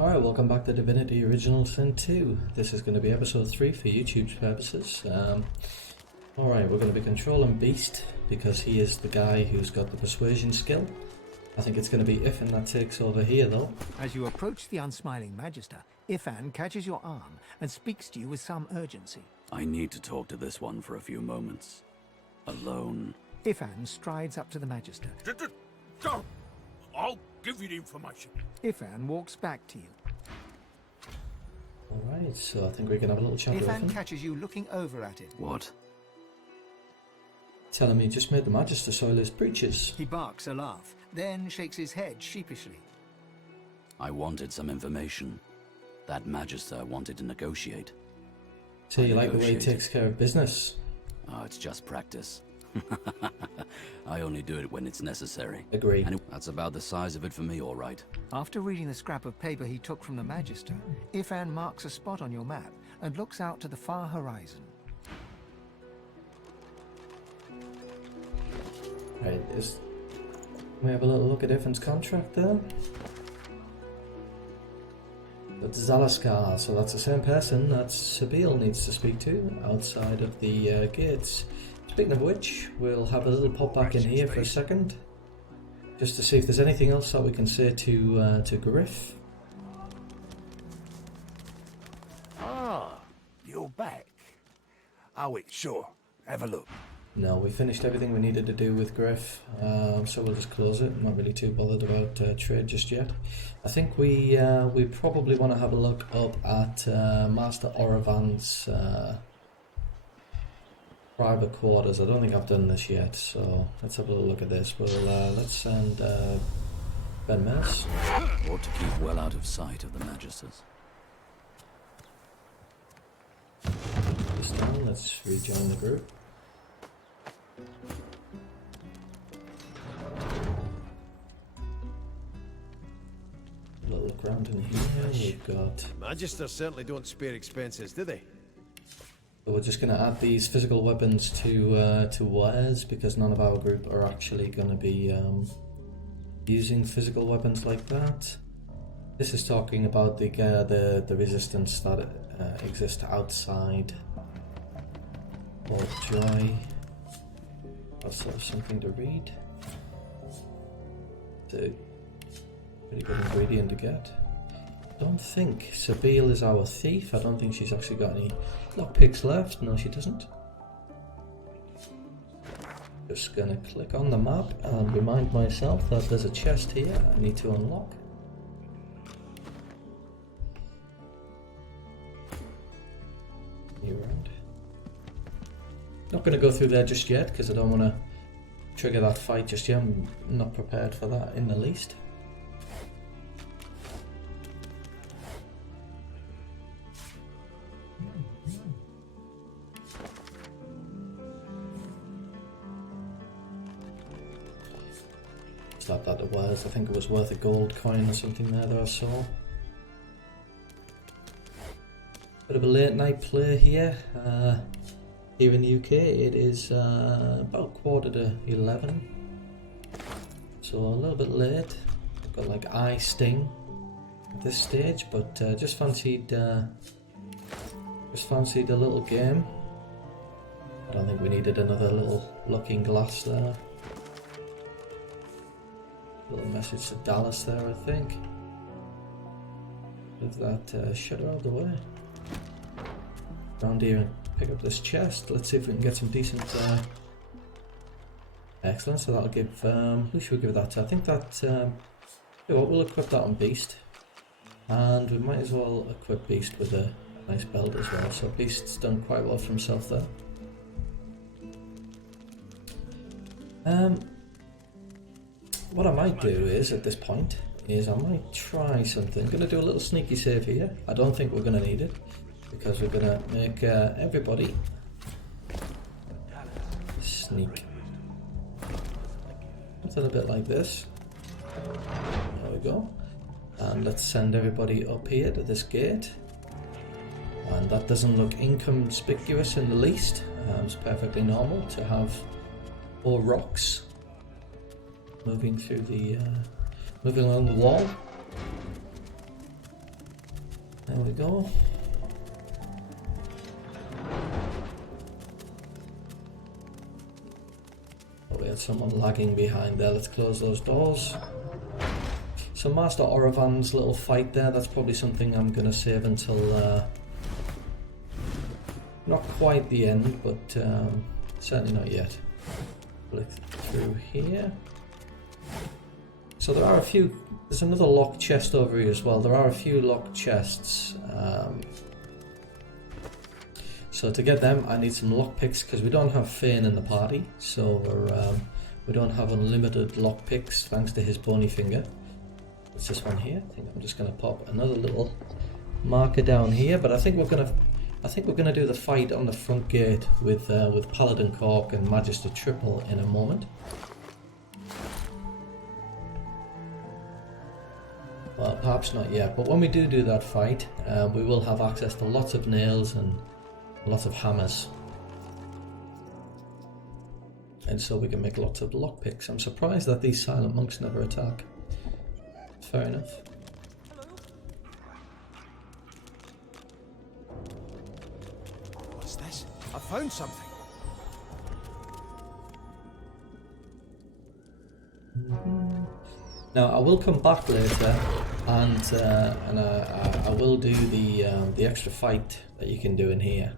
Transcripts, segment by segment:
Alright, welcome back to Divinity Original Sin 2. This is going to be episode 3 for YouTube's purposes. Alright, we're going to be controlling Beast because he is the guy who's got the persuasion skill. I think it's going to be Ifan that takes over here though. As you approach the unsmiling Magister, Ifan catches your arm and speaks to you with some urgency. I need to talk to this one for a few moments. Alone. Ifan strides up to the Magister. Go! I'll give you the information. Ifan walks back to you. Alright, so I think we can have a little chat with Ifan him. catches you looking over at it. What? Telling me he just made the Magister soil his breeches. He barks a laugh, then shakes his head sheepishly. I wanted some information. That Magister wanted to negotiate. So you like the way he takes care of business? Oh, it's just practice. I only do it when it's necessary. Agree. And that's about the size of it for me, all right. After reading the scrap of paper he took from the Magister, Ifan marks a spot on your map and looks out to the far horizon. Right, can we have a little look at Ifan's contract there? That's Zalaskar, so that's the same person that Sabine needs to speak to outside of the gates. Speaking of which, we'll have a little pop back in here for a second, just to see if there's anything else that we can say to Griff. Ah, you're back. Oh, wait, sure. Have a look. No, we finished everything we needed to do with Griff, so we'll just close it. I'm not really too bothered about trade just yet. I think we probably want to have a look up at Master Auravans' private quarters. I don't think I've done this yet, so let's have a little look at this. Let's send Ben Mills. Ought to keep well out of sight of the Magisters. This time, let's rejoin the group. A little look around in here. We've got. Magisters certainly don't spare expenses, do they? So we're just going to add these physical weapons to wares because none of our group are actually going to be using physical weapons like that. This is talking about the resistance that exists outside Port Joy. Also something to read. It's a pretty good ingredient to get. I don't think Sabine is our thief. I don't think she's actually got any lockpicks left. No, she doesn't. Just gonna click on the map and remind myself that there's a chest here I need to unlock. New round. Not gonna go through there just yet because I don't want to trigger that fight just yet. I'm not prepared for that in the least. That it was. I think it was worth a gold coin or something there that I saw. Bit of a late night play here. Here in the UK it is about 11:15. So a little bit late. I've got like eye sting at this stage, but just fancied a little game. I don't think we needed another little looking glass there. Little message to Dallas there, I think. Move that shutter out of the way. Round here and pick up this chest. Let's see if we can get some decent. Excellent. So that'll give. Who should we give that to? I think that. You know what? We'll equip that on Beast, and we might as well equip Beast with a nice belt as well. So Beast's done quite well for himself there. What I might do is, at this point, is I might try something. I'm going to do a little sneaky save here. I don't think we're going to need it, because we're going to make everybody sneak. Something a bit like this. There we go. And let's send everybody up here to this gate. And that doesn't look inconspicuous in the least. It's perfectly normal to have 4 rocks moving through the moving along the wall. There we go. Oh, we had someone lagging behind there. Let's close those doors. So Master Auravans' little fight there, that's probably something I'm going to save until not quite the end, but certainly not yet. Flick through here. So there are a few, there's another locked chest over here as well. There are a few locked chests. So to get them I need some lockpicks because we don't have Fane in the party. So we don't have unlimited lockpicks thanks to his bony finger. What's this one here? I think I'm just going to pop another little marker down here, but I think we're gonna do the fight on the front gate with Paladin Cork and Majestic triple in a moment. Well, perhaps not yet, but when we do that fight, we will have access to lots of nails and lots of hammers, and so we can make lots of lockpicks. I'm surprised that these silent monks never attack. Fair enough. What's this? I found something. Now I will come back later, and I will do the extra fight that you can do in here,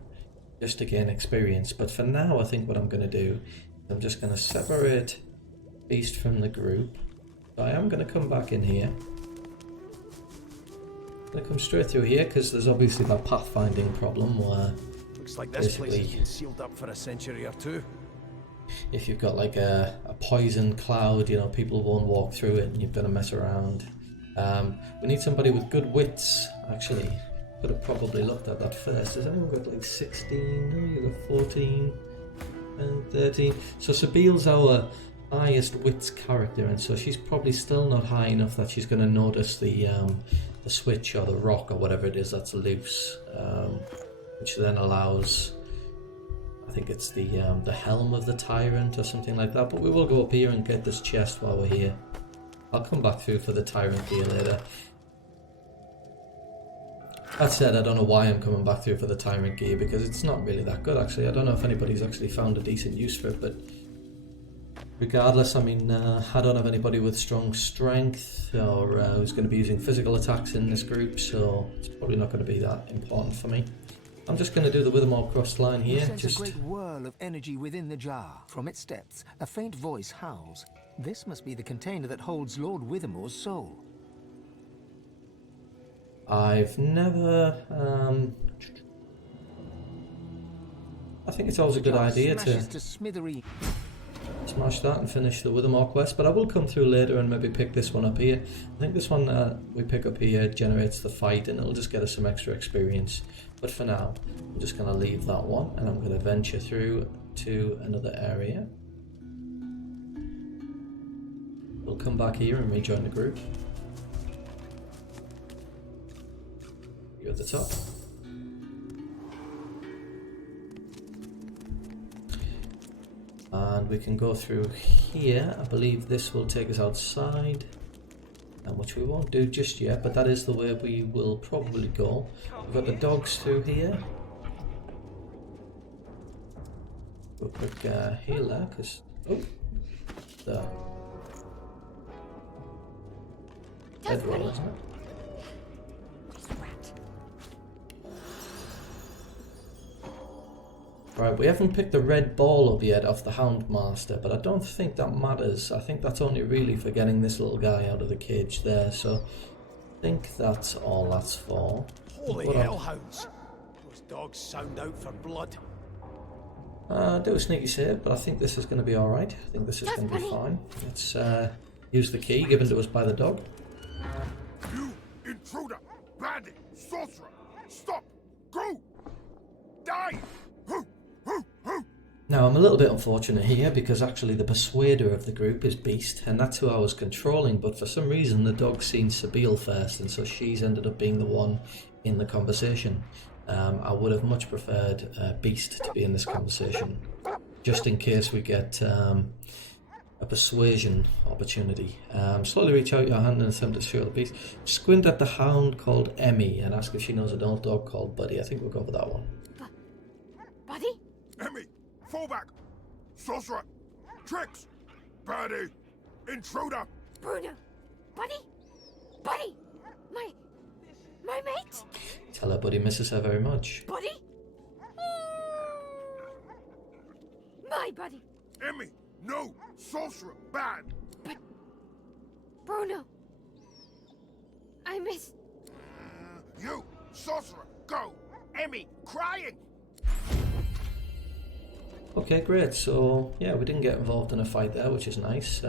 just to gain experience. But for now, I think what I'm going to do, I'm just going to separate Beast from the group. So I am going to come back in here. I'm going to come straight through here because there's obviously that pathfinding problem where Looks like this place has been sealed up for a century or two. if you've got like a poison cloud, you know, people won't walk through it and you've got to mess around. We need somebody with good wits, actually. Could have probably looked at that first. Has anyone got like 16? No, you've got 14 and 13. So Sabile's our highest wits character, and so she's probably still not high enough that she's going to notice the switch or the rock or whatever it is that's loose, which then allows, I think it's the helm of the tyrant or something like that. But we will go up here and get this chest while we're here. I'll come back through for the tyrant gear later. That said, I don't know why I'm coming back through for the tyrant gear, because it's not really that good actually. I don't know if anybody's actually found a decent use for it, but regardless, I mean, I don't have anybody with strong strength or who's going to be using physical attacks in this group, so it's probably not going to be that important for me. I'm just going to do the Withermore crossed line here. Sense a great whirl of energy within the jar. From its depths, a faint voice howls. This must be the container that holds Lord Withermore's soul. I've never... I think it's always a good idea to smash that and finish the Withermore quest, but I will come through later and maybe pick this one up here. I think this one we pick up here generates the fight, and it'll just get us some extra experience. But for now, I'm just going to leave that one, and I'm going to venture through to another area. We'll come back here and rejoin the group. You're at the top. And we can go through here. I believe this will take us outside, which we won't do just yet, but that is the way we will probably go. We've got the dogs through here. Go quick heal there, because... Oh! There. Bedroll, isn't it? Right, we haven't picked the red ball up yet off the Houndmaster, but I don't think that matters. I think that's only really for getting this little guy out of the cage there, so I think that's all that's for. Holy hellhounds! Those dogs sound out for blood. Do a sneaky save, but I think this is going to be alright. I think this is going to be fine. Let's use the key given to us by the dog. You intruder! Bandit! Sorcerer! Stop! Go! Die! Now I'm a little bit unfortunate here because actually the persuader of the group is Beast, and that's who I was controlling, but for some reason the dog's seen Sabile first, and so she's ended up being the one in the conversation. I would have much preferred Beast to be in this conversation, just in case we get a persuasion opportunity. Slowly reach out your hand and attempt to show the beast. Squint at the hound called Emmy and ask if she knows an old dog called Buddy. I think we'll go for that one. Buddy? Emmy, fall back! Sorcerer! Tricks! Birdie! Intruder! Bruno! Buddy? Buddy! My mate? Tell her Buddy misses her very much. Buddy? My buddy! Emmy! No! Sorcerer! Bad! But... Bruno! I miss... You! Sorcerer! Go! Emmy! Crying! Okay, great. So, yeah, we didn't get involved in a fight there, which is nice.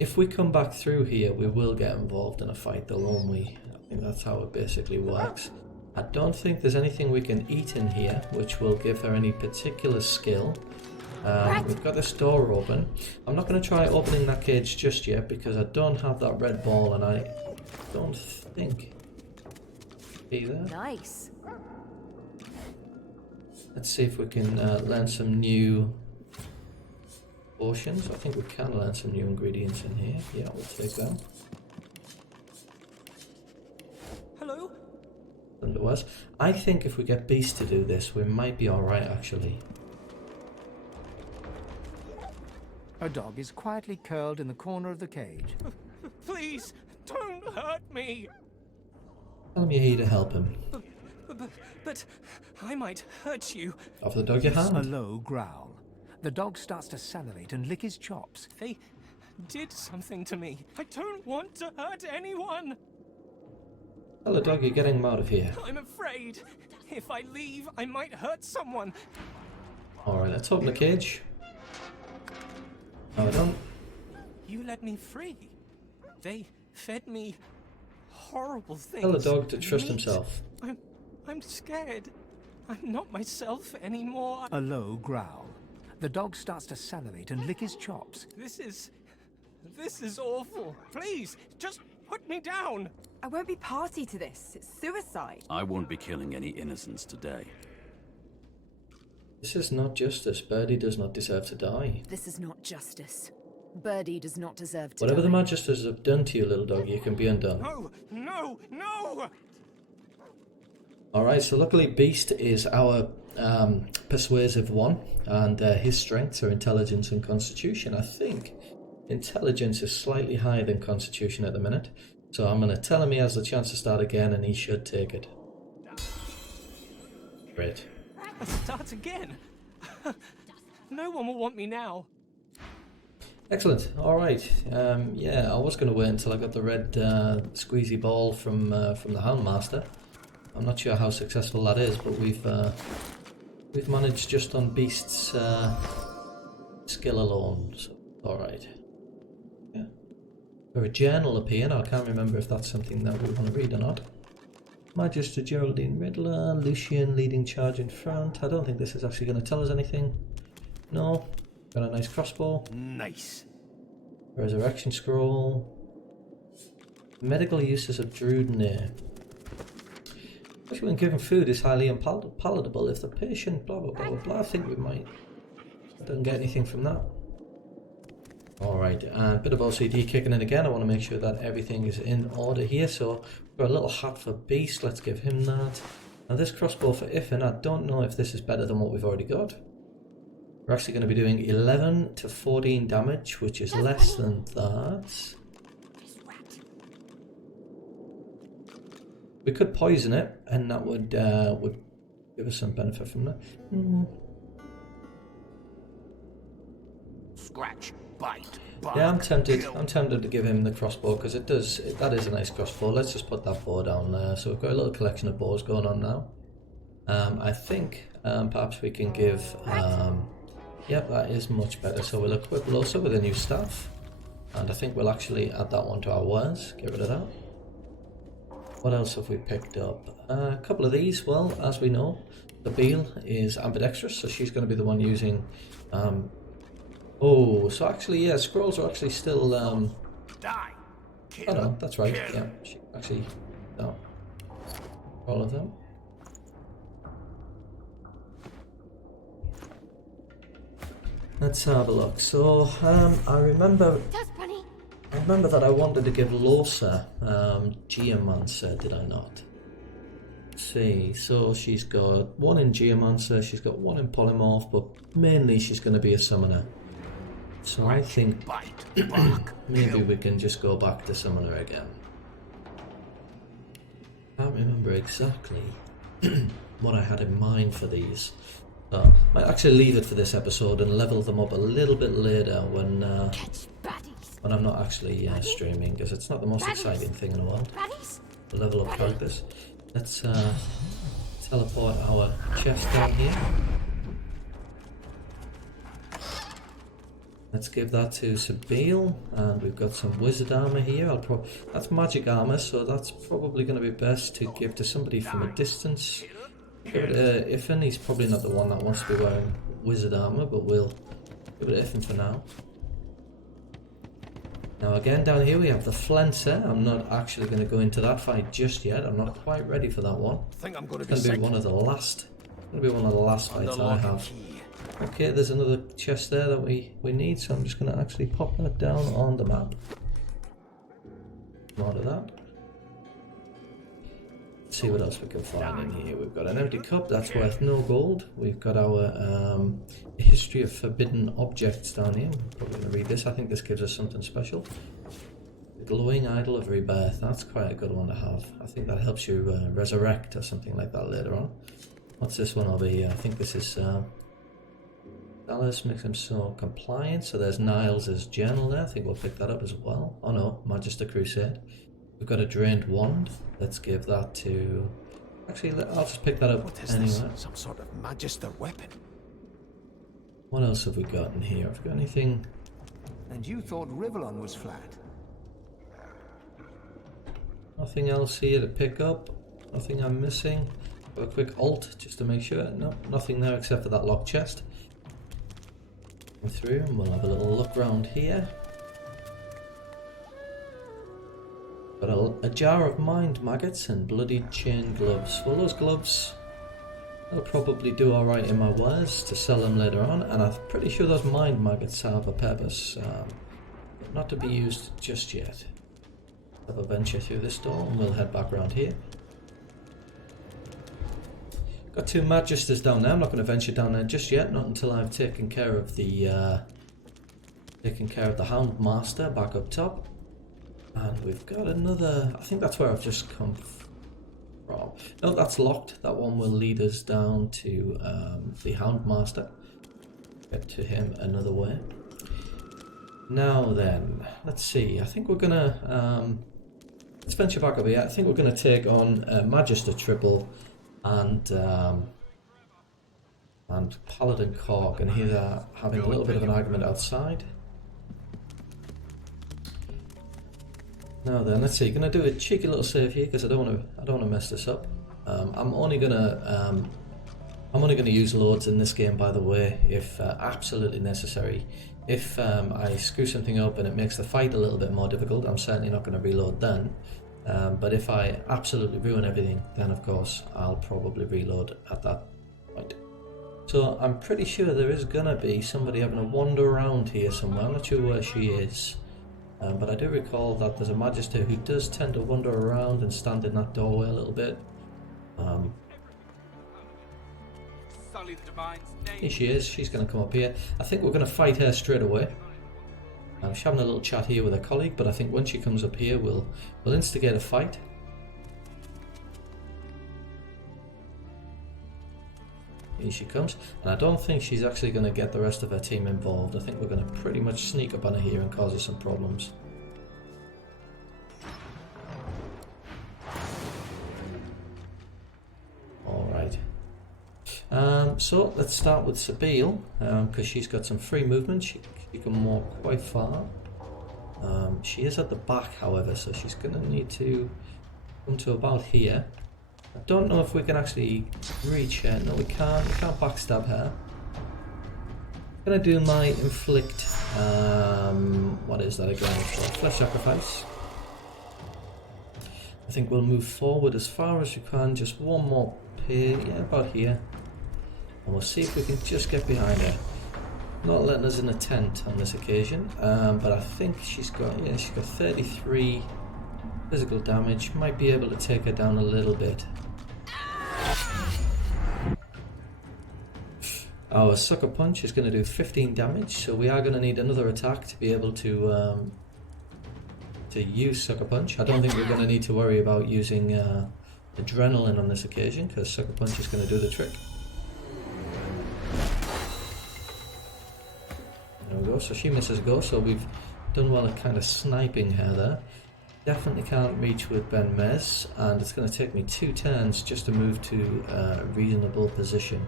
If we come back through here, we will get involved in a fight, though, won't we? I think that's how it basically works. I don't think there's anything we can eat in here, which will give her any particular skill. We've got this door open. I'm not going to try opening that cage just yet, because I don't have that red ball, and I don't think either. Nice. Let's see if we can learn some new potions. I think we can learn some new ingredients in here. Yeah, we'll take them. Hello? Underwas. I think if we get Beast to do this, we might be alright, actually. A dog is quietly curled in the corner of the cage. Please, don't hurt me. Tell him you're here to help him. But I might hurt you. Offer the dog your A hand. low growl. The dog starts to salivate and lick his chops. They did something to me. I don't want to hurt anyone. Tell the dog you're getting him out of here. I'm afraid. If I leave, I might hurt someone. Alright, let's open the cage. No, I don't. You let me free. They fed me horrible things. Tell the dog to trust Meat. himself. I'm scared. I'm not myself anymore. A low growl. The dog starts to salivate and lick his chops. This is awful. Please, just put me down. I won't be party to this. It's suicide. I won't be killing any innocents today. This is not justice. Birdie does not deserve to die. This is not justice. Birdie does not deserve to Whatever die. the Magisters have done to you, little dog, you can be undone. No, no, no! Alright, so luckily Beast is our persuasive one, and his strengths are intelligence and constitution. I think intelligence is slightly higher than constitution at the minute, so I'm going to tell him he has the chance to start again, and he should take it. Great. Start again. No one will want me now. Excellent. Alright, yeah, I was going to wait until I got the red squeezy ball from the Houndmaster. I'm not sure how successful that is, but we've managed just on Beast's skill alone. So, alright. Yeah. Or a journal appeared. I can't remember if that's something that we want to read or not. Magister Geraldine Riddler, Lucian leading charge in front. I don't think this is actually going to tell us anything. No. Got a nice crossbow. Nice. Resurrection scroll. Medical uses of Druidnir. Especially when given food is highly unpalatable. If the patient blah blah blah blah blah. I think we might. I don't get anything from that. Alright, and a bit of OCD kicking in again. I want to make sure that everything is in order here. So we've got a little hat for Beast. Let's give him that. Now this crossbow for Ifin. I don't know if this is better than what we've already got. We're actually going to be doing 11 to 14 damage, which is less than that. We could poison it, and that would give us some benefit from that. Scratch, bite, bark, Yeah, I'm tempted. kill. I'm tempted to give him the crossbow because that is a nice crossbow. Let's just put that bow down there. So we've got a little collection of bows going on now. I think perhaps we can give. Yep, that is much better. So we'll equip Losa with a new staff, and I think we'll actually add that one to our wares. Get rid of that. What else have we picked up? A couple of these. Well, as we know, the Beal is ambidextrous, so she's going to be the one using. Oh, so actually, yeah, scrolls are actually still. Die. Oh Kill. no, that's right. Kill. Yeah, she actually. No, all of them. Let's have a look. So, I remember Dust Bunny. that I wanted to give Losa Geomancer, did I not? Let's see, so she's got one in Geomancer, she's got one in Polymorph, but mainly she's going to be a summoner. So I think maybe we can just go back to summoner again. Can't remember exactly what I had in mind for these. So might actually leave it for this episode and level them up a little bit later when I'm not actually streaming, because it's not the most exciting thing in the world. The level up characters. Let's teleport our chest down here. Let's give that to Sabile, and we've got some wizard armor here. That's magic armor, so that's probably going to be best to give to somebody from a distance. Give it to Iffen. He's probably not the one that wants to be wearing wizard armor, but we'll give it to Iffen for now. Now again, down here we have the Flenser. I'm not actually going to go into that fight just yet. I'm not quite ready for that one. Think I'm going to It's going to be one of the last. Going to be one of the last fights I have. Okay, there's another chest there that we need, so I'm just going to actually pop that down on the map. More of that. Let's see what else we can find in here. We've got an empty cup, that's worth no gold. We've got our history of forbidden objects down here. I'm probably going to read this. I think this gives us something special. The glowing idol of rebirth. That's quite a good one to have. I think that helps you resurrect or something like that later on. What's this one over here? I think this is Dallas makes him so compliant. So there's Niles' journal there. I think we'll pick that up as well. Oh no, Majestic Crusade. We've got a drained wand. Let's give that to... Actually, I'll just pick that up anyway. This? Some sort of magister weapon. What else have we got in here? Have we got anything? And you thought Rivellon was flat? Nothing else here to pick up. Nothing I'm missing. Got a quick alt just to make sure. No, nothing there except for that locked chest. Go through and we'll have a little look around here. Got a jar of mind maggots and bloodied chain gloves. Well, those gloves, they'll probably do alright in my wares to sell them later on, and I'm pretty sure those mind maggots have a purpose, but not to be used just yet. Have a venture through this door and we'll head back around here. Got two Magisters down there. I'm not going to venture down there just yet, not until I've taken care of the Hound Master back up top. And we've got another, I think that's where I've just come from. No, that's locked. That one will lead us down to the Hound Master. Get to him another way. Now then, let's see. I think we're gonna let's venture back over here. I think we're gonna take on Magister Triple and Paladin Cork, and here they're having a little bit of an argument outside. Now then, let's see. Gonna do a cheeky little save here because I don't want to mess this up. I'm only gonna use loads in this game, by the way, if absolutely necessary. If I screw something up and it makes the fight a little bit more difficult, I'm certainly not going to reload then. But if I absolutely ruin everything, then of course I'll probably reload at that point. So I'm pretty sure there is gonna be somebody having a wander around here somewhere. I'm not sure where she is. But I do recall that there's a Magister who does tend to wander around and stand in that doorway a little bit. Here she is, she's going to come up here. I think we're going to fight her straight away. She's having a little chat here with her colleague, but I think when she comes up here we'll instigate a fight. Here she comes, and I don't think she's actually going to get the rest of her team involved. I think we're going to pretty much sneak up on her here and cause her some problems. Alright. So let's start with Sabile, because she's got some free movement. She can walk quite far. She is at the back, however, so she's going to need to come to about here. I don't know if we can actually reach her. No, we can't. We can't backstab her. I'm going to do my inflict. What is that again? Flesh sacrifice. I think we'll move forward as far as we can. Just one more pair. Yeah, about here. And we'll see if we can just get behind her. Not letting us in a tent on this occasion, but I think she's got 33 physical damage. Might be able to take her down a little bit. Our Sucker Punch is going to do 15 damage, so we are going to need another attack to be able to use Sucker Punch. I don't think we're going to need to worry about using Adrenaline on this occasion, because Sucker Punch is going to do the trick. There we go, so she misses a go, so we've done well at kind of sniping her there. Definitely can't reach with Ben Mez, and it's going to take me 2 turns just to move to a reasonable position.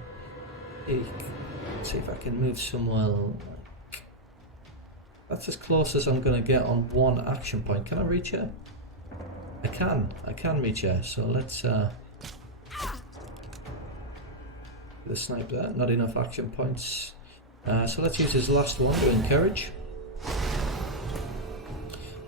Let's see if I can move somewhere. That's as close as I'm going to get on 1 action point. Can I reach her? I can reach her, so let's the snipe there. Not enough action points. So let's use his last one to encourage.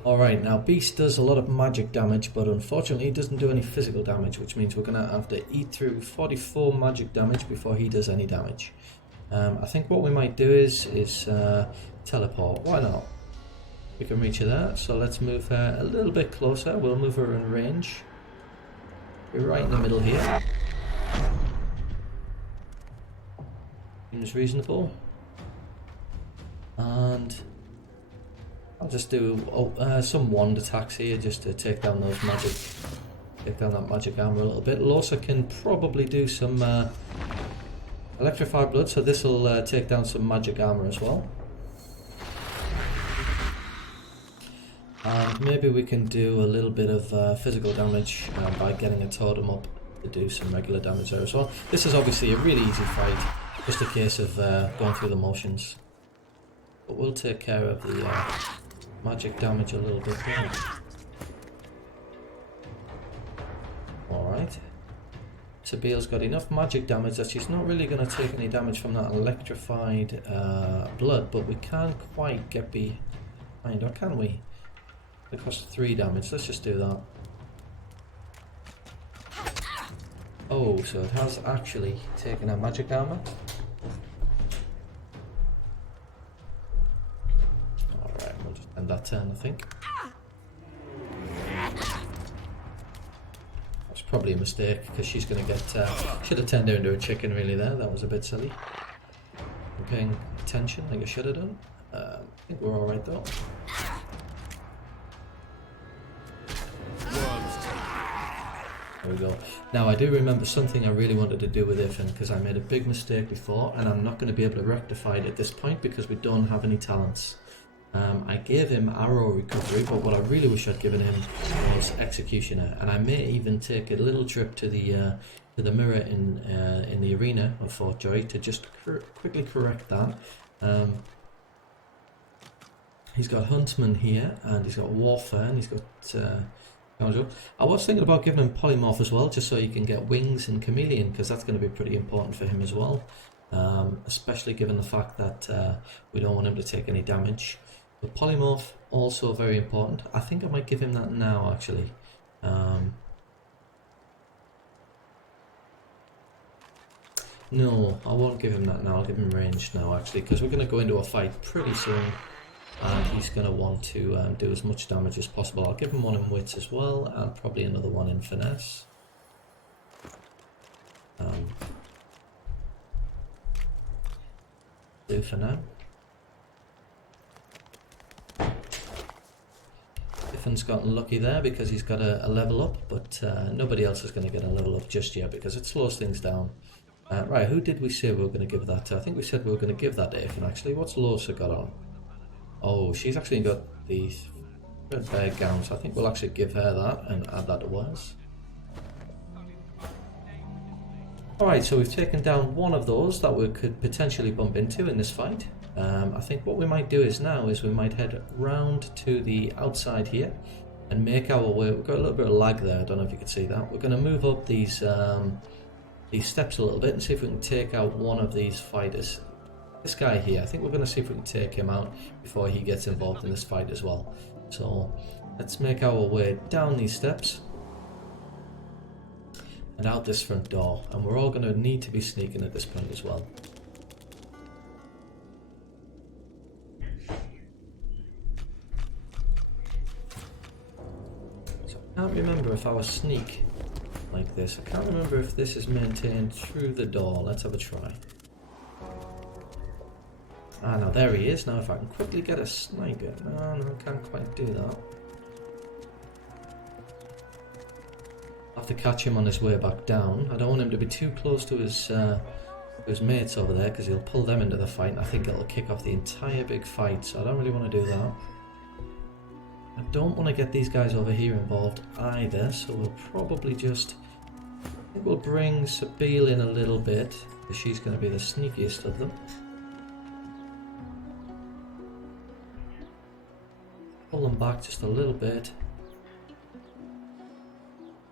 Alright, now Beast does a lot of magic damage, but unfortunately he doesn't do any physical damage, which means we're going to have to eat through 44 magic damage before he does any damage. I think what we might do is teleport. Why not? We can reach her there, so let's move her a little bit closer. We'll move her in range. We're right in the middle here. Seems reasonable. And I'll just do some wand attacks here just to take down that magic armor a little bit. Losa can probably do some electrified blood, so this will take down some magic armor as well. And maybe we can do a little bit of physical damage by getting a totem up to do some regular damage there as well. This is obviously a really easy fight, just a case of going through the motions. But we'll take care of the magic damage a little bit here. Alright. Sabiel's got enough magic damage that she's not really going to take any damage from that electrified blood, but we can't quite get behind, or can we? It costs 3 damage, let's just do that. Oh, so it has actually taken our magic armor. Alright, we'll just end that turn, I think. That's probably a mistake, because she's going to get... should have turned her into a chicken really there, that was a bit silly. I'm paying attention like I should have done. I think we're alright though. There we go. Now I do remember something I really wanted to do with Ifan, because I made a big mistake before and I'm not going to be able to rectify it at this point because we don't have any talents. I gave him arrow recovery, but what I really wish I'd given him was executioner, and I may even take a little trip to the mirror in the arena of Fort Joy to just quickly correct that. He's got Huntsman here, and he's got Warfare, and he's got I was thinking about giving him Polymorph as well, just so he can get Wings and Chameleon, because that's going to be pretty important for him as well, especially given the fact that we don't want him to take any damage. But Polymorph, also very important. I think I might give him that now, actually. No, I won't give him that now. I'll give him ranged now, actually, because we're going to go into a fight pretty soon. And he's going to want to do as much damage as possible. I'll give him one in Wits as well, and probably another one in Finesse. Do for now. Iffan's gotten lucky there because he's got a level up, but nobody else is going to get a level up just yet because it slows things down. Right, who did we say we were going to give that to? I think we said we were going to give that to Iffan, actually. What's Losa got on? Oh, she's actually got the red bear gown, so I think we'll actually give her that and add that to ours. Alright, so we've taken down one of those that we could potentially bump into in this fight. I think what we might do we might head round to the outside here and make our way. We've got a little bit of lag there, I don't know if you can see that. We're going to move up these steps a little bit and see if we can take out one of these fighters. This guy here, I think we're going to see if we can take him out before he gets involved in this fight as well. So let's make our way down these steps and out this front door, and we're all going to need to be sneaking at this point as well. Can't remember if our sneak like this. I can't remember if this is maintained through the door. Let's have a try. Ah, now there he is. Now if I can quickly get a sniper. No, I can't quite do that. I'll have to catch him on his way back down. I don't want him to be too close to his mates over there because he'll pull them into the fight and I think it'll kick off the entire big fight, so I don't really want to do that. I don't want to get these guys over here involved either, so we'll probably just... I think we'll bring Sabine in a little bit because she's going to be the sneakiest of them. Pull them back just a little bit.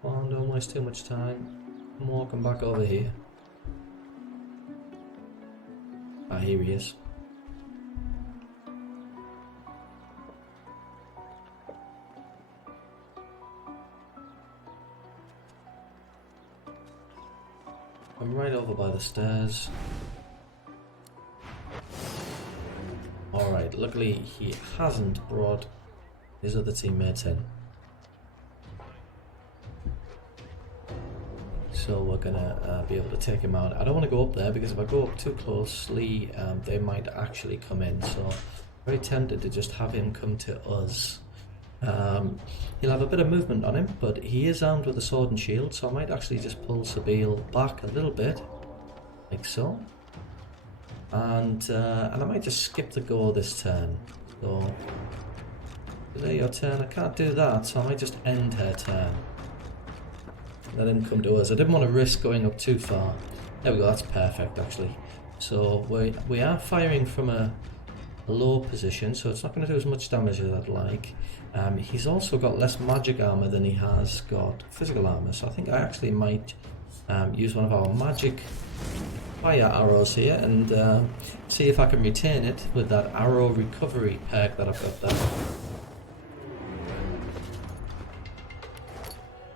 Come on, don't waste too much time. Come on, come back over here. Ah, here he is. I'm right over by the stairs. Alright, luckily he hasn't brought his other teammates in. So we're gonna be able to take him out. I don't want to go up there because if I go up too closely, they might actually come in. So I'm very tempted to just have him come to us. He'll have a bit of movement on him, but he is armed with a sword and shield, so I might actually just pull Sabine back a little bit, like so. And I might just skip the go this turn. So, delay your turn. I can't do that, so I might just end her turn. Let him come to us. I didn't want to risk going up too far. There we go, that's perfect actually. So we are firing from a low position, so it's not going to do as much damage as I'd like. He's also got less magic armor than he has got physical armor, so I think I actually might use one of our magic fire arrows here and see if I can retain it with that arrow recovery perk that I've got there.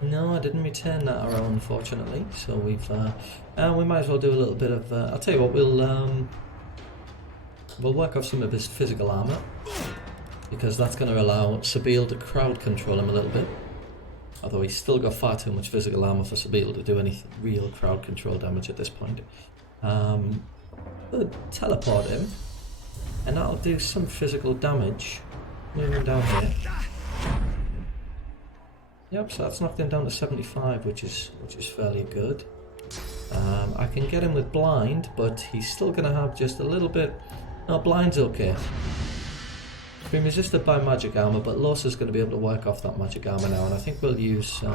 No, I didn't return that arrow unfortunately, so we might as well do a little bit of I'll tell you what, we'll work off some of his physical armor because that's going to allow Sabine to crowd control him a little bit, although he's still got far too much physical armor for Sabine to do any real crowd control damage at this point. We'll teleport him and that'll do some physical damage. Moving down here. Yep, so that's knocked him down to 75, which is fairly good. I can get him with blind, but he's still going to have just a little bit... No, blind's okay. He's been resisted by magic armor, but Losa's going to be able to work off that magic armor now, and I think we'll use... do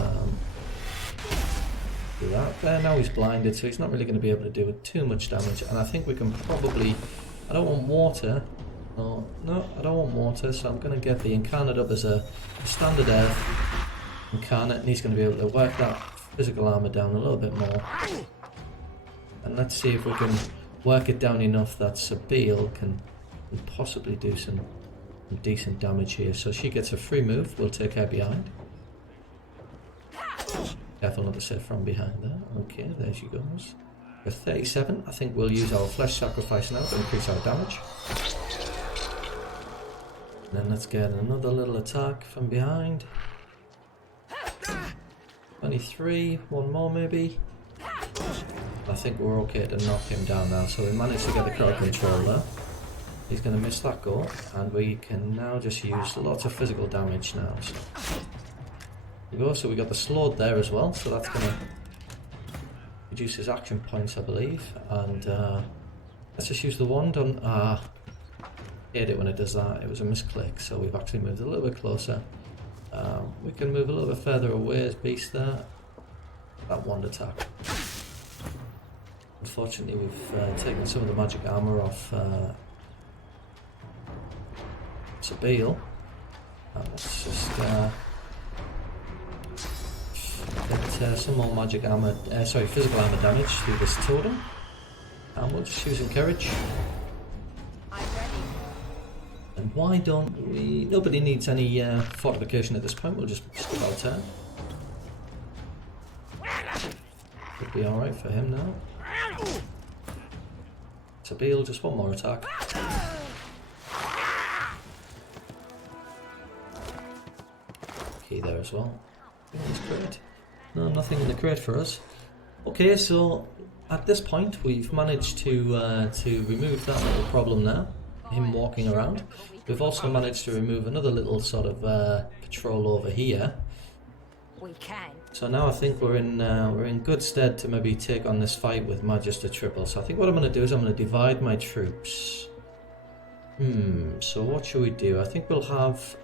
that. There, now he's blinded, so he's not really going to be able to do too much damage, and I think we can probably... I don't want water. No, I don't want water, so I'm going to get the Incarnate up as a standard Earth Incarnate, and he's going to be able to work that physical armor down a little bit more. And let's see if we can work it down enough that Sabine can possibly do some decent damage here. So she gets a free move, we'll take her behind. Careful not to sit from behind there. Okay, there she goes. With 37, I think we'll use our flesh sacrifice now to increase our damage. And then let's get another little attack from behind. 23, one more maybe. I think we're okay to knock him down now, so we managed to get the crowd control there. He's going to miss that goal, and we can now just use lots of physical damage now. So, there we go, so we got the slowed there as well, so that's going to reduce his action points, I believe. And let's just use the wand on... I hate it when it does that, it was a misclick, so we've actually moved a little bit closer. We can move a little bit further away as Beast there. That wand attack. Unfortunately, we've taken some of the magic armor off Sabine. Let's just get some more magic armor, physical armor damage through this totem. And we'll just use Encourage. And why don't we... Nobody needs any fortification at this point, we'll just skip our turn. Should be alright for him now. Sabine, just one more attack. Key there as well. Anything in this crate? No, nothing in the crate for us. Okay, so at this point we've managed to remove that little problem there, him walking around. We've also managed to remove another little sort of patrol over here. We can. So now I think we're in good stead to maybe take on this fight with Majestic Triple. So I think what I'm going to do is I'm going to divide my troops. So what should we do? I think we'll have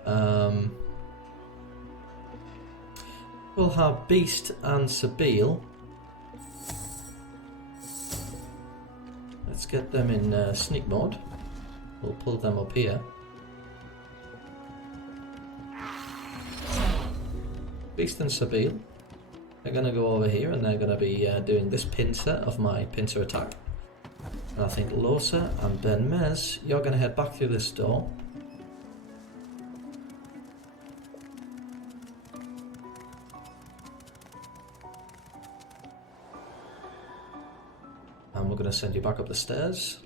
Beast and Sabine. Let's get them in sneak mode. We'll pull them up here. Beast and Sabine. They're going to go over here and they're going to be doing this pincer of my pincer attack. And I think Losa and Ben Mez, you're going to head back through this door. And we're going to send you back up the stairs.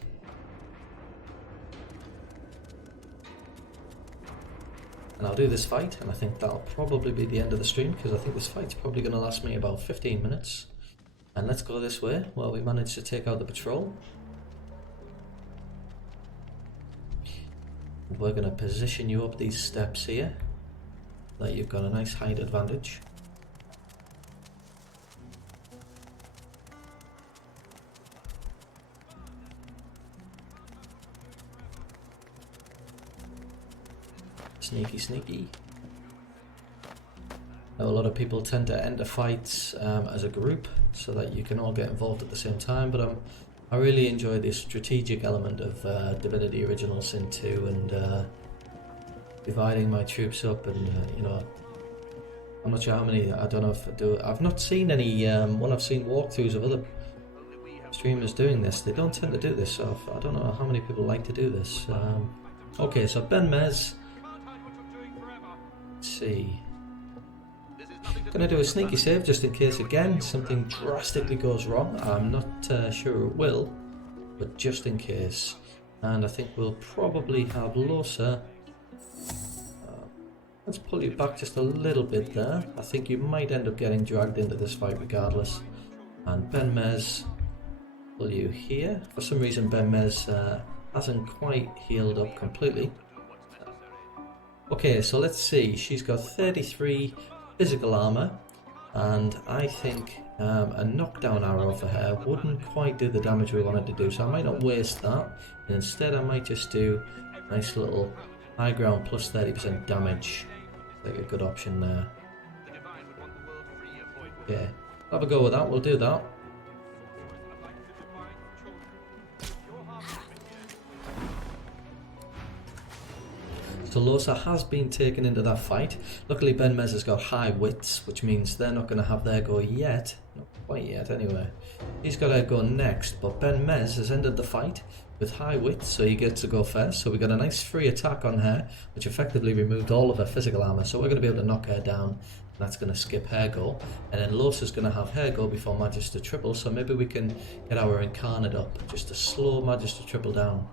And I'll do this fight, and I think that'll probably be the end of the stream, because I think this fight's probably going to last me about 15 minutes. And let's go this way, while we manage to take out the patrol. We're going to position you up these steps here, so that you've got a nice height advantage. Sneaky, sneaky. Now, a lot of people tend to enter fights as a group so that you can all get involved at the same time, but I really enjoy this strategic element of Divinity Original Sin 2 and dividing my troops up, and you know, I'm not sure how many, I don't know if I do. I've not seen any, when I've seen walkthroughs of other streamers doing this, they don't tend to do this, so I don't know how many people like to do this. Okay, so Ben Mez. Let's see. Gonna do a sneaky save just in case again something drastically goes wrong. I'm not sure it will, but just in case. And I think we'll probably have Losa. Let's pull you back just a little bit there. I think you might end up getting dragged into this fight regardless. And Ben Mez, pull you here. For some reason Ben Mez hasn't quite healed up completely. Okay, so let's see. She's got 33 physical armor, and I think a knockdown arrow for her wouldn't quite do the damage we wanted to do, so I might not waste that. And instead I might just do a nice little high ground plus 30% damage. Like a good option there. Okay, have a go with that. We'll do that. So Losa has been taken into that fight. Luckily Ben Mez has got high wits, which means they're not going to have their go yet. Not quite yet anyway. He's got to go next, but Ben Mez has ended the fight with high wits, so he gets to go first. So we got a nice free attack on her, which effectively removed all of her physical armor. So we're going to be able to knock her down. That's going to skip her go. And then Losa's going to have her go before Majestic Triple, so maybe we can get our Incarnate up, just to slow Majestic Triple down.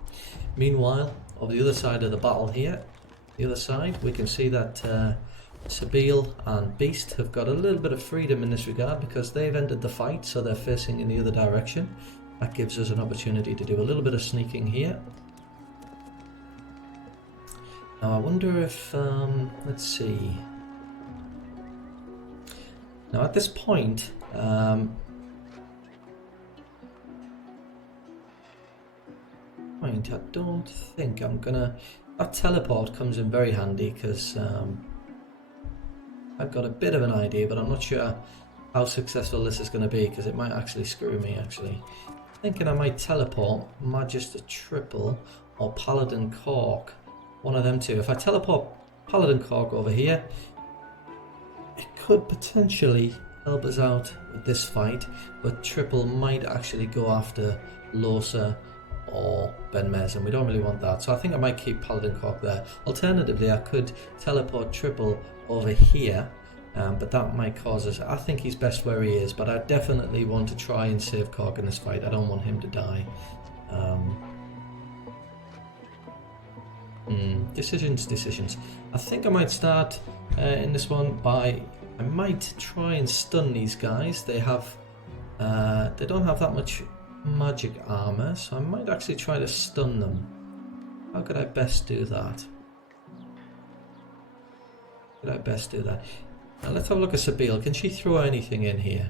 Meanwhile, over the other side of the battle here, the other side, we can see that Sabine and Beast have got a little bit of freedom in this regard because they've ended the fight, so they're facing in the other direction. That gives us an opportunity to do a little bit of sneaking here. Now I wonder if, let's see. Now at this point, I don't think I'm gonna... That teleport comes in very handy because I've got a bit of an idea, but I'm not sure how successful this is going to be because it might actually screw me actually. Thinking I might teleport Majestic Triple or Paladin Cork, one of them two. If I teleport Paladin Cork over here, it could potentially help us out with this fight, but Triple might actually go after Losa or Ben Mez, and we don't really want that, so I think I might keep Paladin Cork there. Alternatively, I could teleport Triple over here, but that might cause us... I think he's best where he is, but I definitely want to try and save Cork in this fight. I don't want him to die. Decisions. I think I might start in this one by I might try and stun these guys. They don't have that much magic armor, so I might actually try to stun them. How could I best do that? Now let's have a look at Sabine. Can she throw anything in here?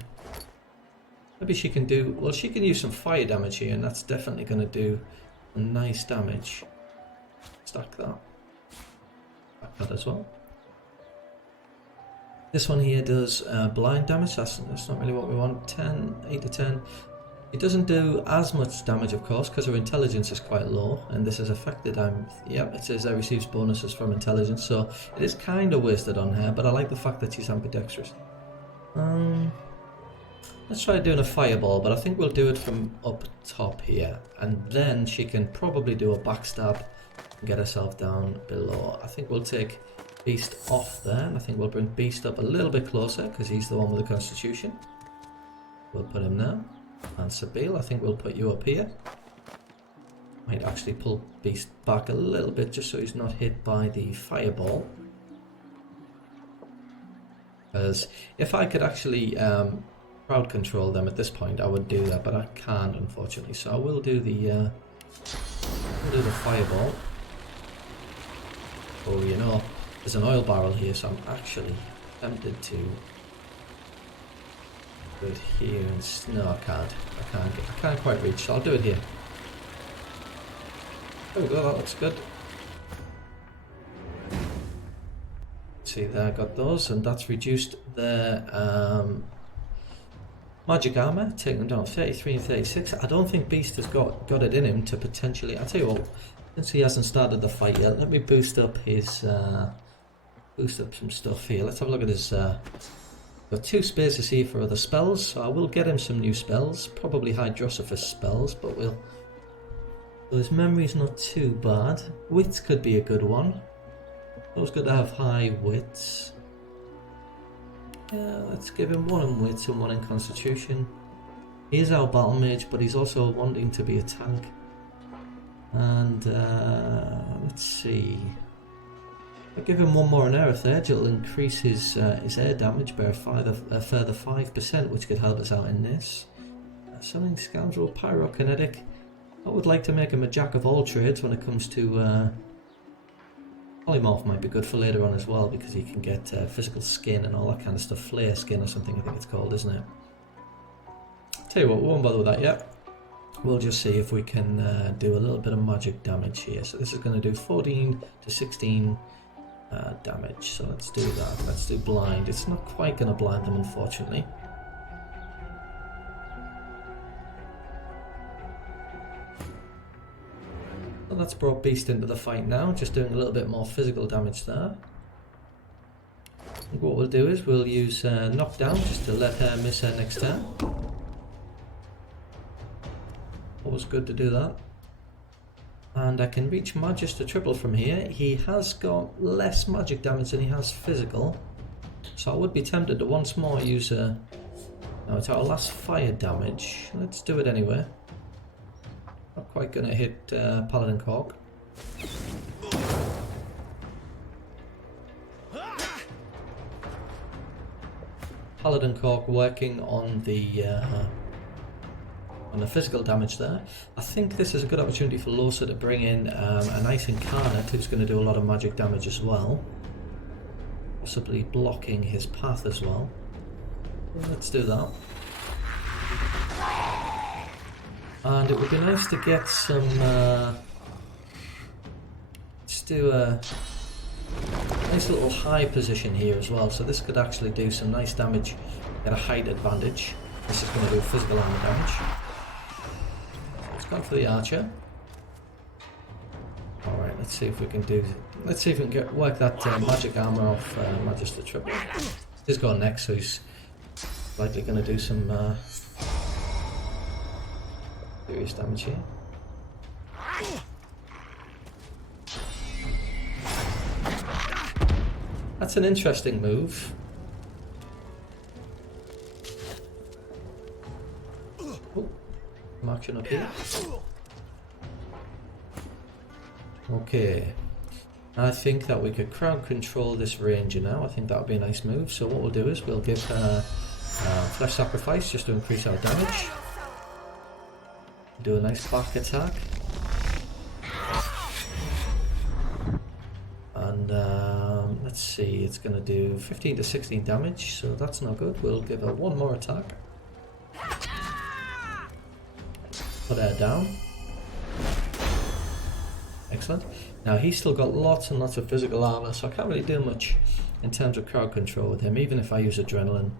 Maybe she can do... Well, she can use some fire damage here, and that's definitely going to do some nice damage. Stack that. Stack that as well. This one here does blind damage. That's not really what we want. 8 to 10. It doesn't do as much damage, of course, because her intelligence is quite low, and this is affected. Yep, it says that receives bonuses from intelligence, so it is kind of wasted on her, but I like the fact that she's ambidextrous. Let's try doing a fireball, but I think we'll do it from up top here, and then she can probably do a backstab and get herself down below. I think we'll take Beast off there, and I think we'll bring Beast up a little bit closer, because he's the one with the Constitution. We'll put him there. And Sabine, I think we'll put you up here. Might actually pull Beast back a little bit just so he's not hit by the fireball. Because if I could actually crowd control them at this point, I would do that, but I can't, unfortunately. So I will do the fireball. Oh, you know, there's an oil barrel here, so I'm actually tempted to do it here. And no, I can't quite reach, so I'll do it here. There we go, that looks good. See there, got those, and that's reduced their magic armor, taking them down 33 and 36. I don't think Beast has got it in him to potentially... I'll tell you what, since he hasn't started the fight yet, let me boost up his some stuff here. Let's have a look at his got 2 spaces here for other spells, so I will get him some new spells, probably Hydrosophus spells, but we'll... So his memory's not too bad. Wits could be a good one. Always good to have high wits. Yeah, let's give him 1 in wits and 1 in constitution. He is our battle mage, but he's also wanting to be a tank. And let's see. I'll give him 1 more in Aerith Edge. It'll increase his air damage by a further 5%, which could help us out in this. Selling Scoundrel, Pyrokinetic. I would like to make him a jack of all trades when it comes to... Polymorph might be good for later on as well, because he can get physical skin and all that kind of stuff. Flare skin or something, I think it's called, isn't it? Tell you what, we won't bother with that yet. We'll just see if we can do a little bit of magic damage here. So this is going to do 14 to 16 damage. So let's do that. Let's do blind. It's not quite going to blind them, unfortunately. So that's brought Beast into the fight now, just doing a little bit more physical damage there. And what we'll do is we'll use Knockdown just to let her miss her next turn. Always good to do that. And I can reach Majestic triple from here. He has got less magic damage than he has physical. So I would be tempted to once more use no, it's our last fire damage. Let's do it anyway. Not quite going to hit Paladin Cork. Paladin Cork working on the physical damage there. I think this is a good opportunity for Losa to bring in a nice Incarnate who's going to do a lot of magic damage as well. Possibly blocking his path as well. Let's do that. And it would be nice to get some... let's do a nice little high position here as well. So this could actually do some nice damage, get a height advantage. This is going to do physical armor damage. Let's go for the archer. Alright, let's see if we can do... Let's see if we can work that magic armor off Majestic triple. He's going next, so he's likely going to do some... serious damage here. That's an interesting move. Oh, some action up here. Okay. I think that we could crowd control this ranger now. I think that would be a nice move. So what we'll do is we'll give her Flesh Sacrifice just to increase our damage. Do a nice back attack. And let's see, it's going to do 15 to 16 damage, so that's not good. We'll give her one more attack. Put her down. Excellent. Now he's still got lots and lots of physical armor, so I can't really do much in terms of crowd control with him, even if I use adrenaline.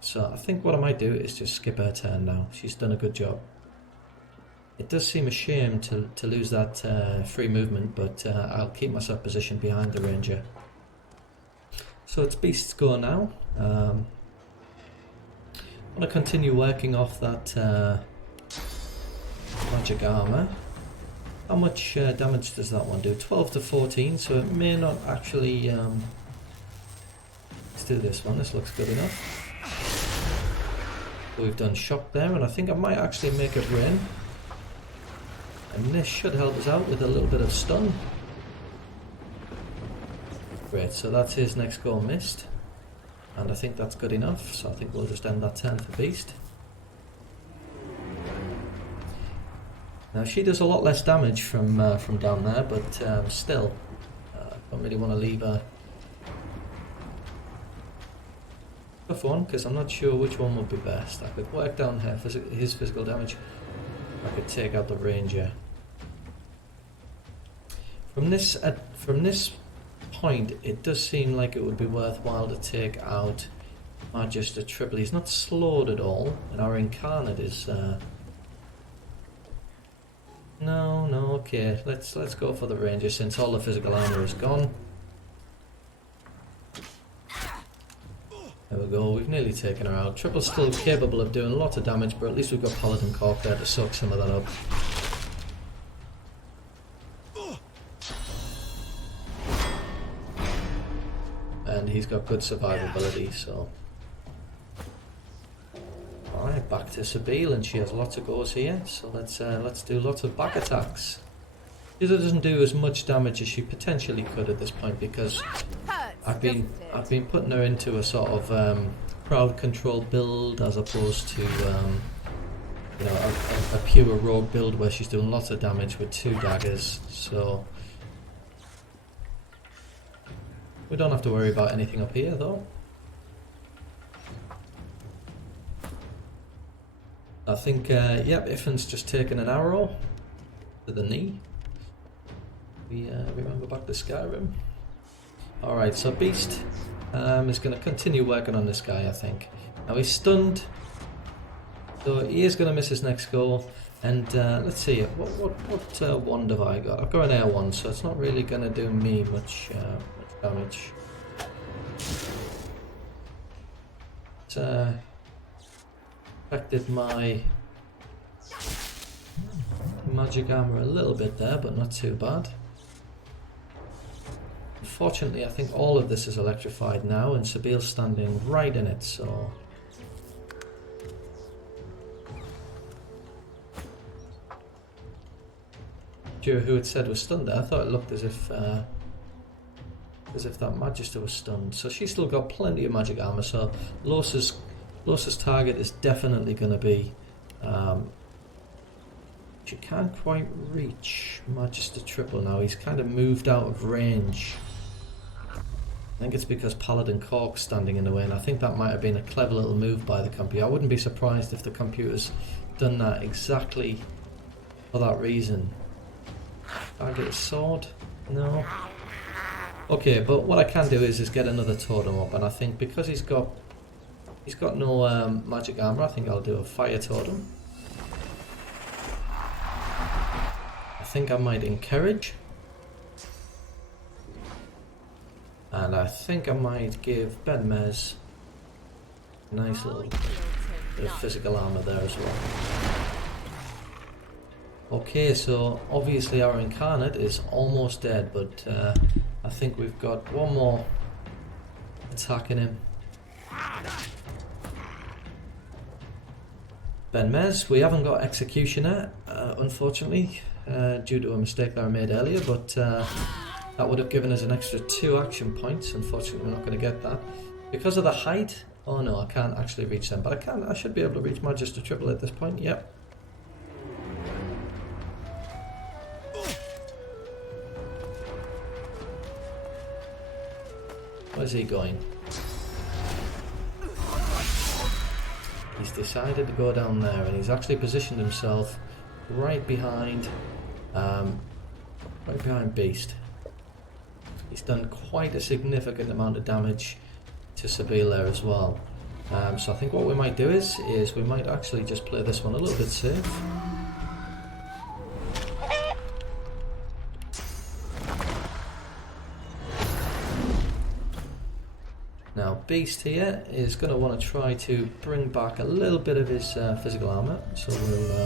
So I think what I might do is just skip her turn now. She's done a good job. It does seem a shame to lose that free movement, but I'll keep myself positioned behind the ranger. So it's Beast's go now. I want to continue working off that magic armor. How much damage does that one do? 12 to 14, so it may not actually... let's do this one, this looks good enough. We've done shock there, and I think I might actually make it rain. And this should help us out with a little bit of stun. Great, so that's his next go missed. And I think that's good enough, so I think we'll just end that turn for Beast. Now she does a lot less damage from down there, but still, I don't really want to leave her. Tough one, because I'm not sure which one would be best. I could work down here for his physical damage. I could take out the ranger. From this point, it does seem like it would be worthwhile to take out Majestic triple. He's not slowed at all, and our incarnate is. No, okay. Let's go for the ranger since all the physical armor is gone. There we go. We've nearly taken her out. Triple's still capable of doing lots of damage, but at least we've got Paladin Cork there to soak some of that up. And he's got good survivability, so... Alright, back to Sabine, and she has lots of goes here, so let's do lots of back attacks. She doesn't do as much damage as she potentially could at this point, because I've been putting her into a sort of crowd control build as opposed to you know, a pure rogue build where she's doing lots of damage with 2 daggers, so we don't have to worry about anything up here though. I think yep, Iffin's just taken an arrow to the knee. We remember back to Skyrim. Alright, so Beast is going to continue working on this guy, I think. Now he's stunned, so he is going to miss his next goal. And let's see, what wand have I got? I've got an air wand, so it's not really going to do me much damage. It's affected my magic armor a little bit there, but not too bad. Unfortunately, I think all of this is electrified now, and Sabile's standing right in it, so... Sure who it said was stunned there. I thought it looked as if that Magister was stunned. So she's still got plenty of magic armor, so Los's target is definitely going to be... she can't quite reach Magister triple now. He's kind of moved out of range. I think it's because Paladin Cork's standing in the way, and I think that might have been a clever little move by the computer. I wouldn't be surprised if the computer's done that exactly for that reason. Target his sword? No. Okay, but what I can do is get another totem up, and I think because he's got no magic armor, I think I'll do a fire totem. I think I might encourage. And I think I might give Ben Mez a nice little bit of physical armor there as well. Okay, so obviously our incarnate is almost dead, but I think we've got one more attack in him. Ben Mez, we haven't got Executioner, unfortunately, due to a mistake that I made earlier, but That would have given us an extra 2 action points. Unfortunately, we're not going to get that. Because of the height, oh no, I can't actually reach them. But I should be able to reach Majestic Triple at this point, yep. Where's he going? He's decided to go down there, and he's actually positioned himself right behind Beast. He's done quite a significant amount of damage to Sabine there as well. So I think what we might do is we might actually just play this one a little bit safe. Now Beast here is going to want to try to bring back a little bit of his physical armor, so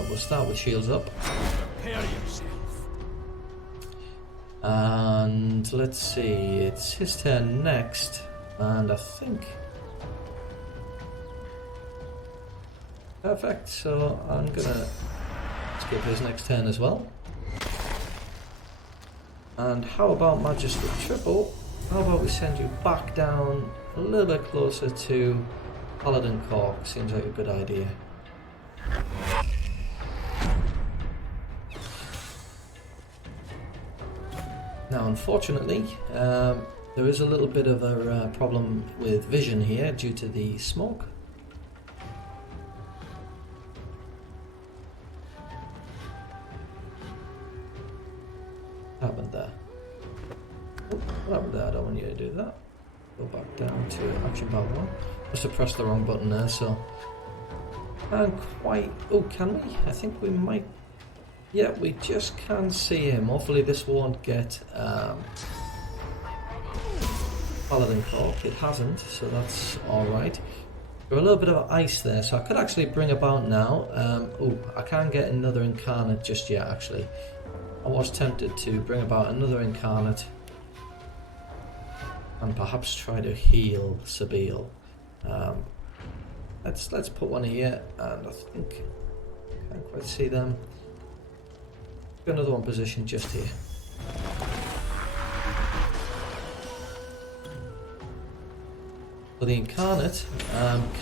we'll start with shields up. Prepare yourself. And let's see, it's his turn next, and I think... Perfect, so I'm gonna skip his next turn as well. And how about Majestic Triple? How about we send you back down a little bit closer to Paladin Cork? Seems like a good idea. Now unfortunately, there is a little bit of a problem with vision here due to the smoke. What happened there? Oh, what happened there? I don't want you to do that. Go back down to action bar 1. Must have pressed the wrong button there, so... And quite... Oh, can we? I think we might... Yeah, we just can't see him. Hopefully this won't get Paladin Cork. It hasn't, so that's alright. We're a little bit of ice there, so I could actually bring about now. Oh, I can't get another incarnate just yet, actually. I was tempted to bring about another incarnate and perhaps try to heal Sabine. Let's put one here, and I think I can't quite see them. Another one positioned just here. So the incarnate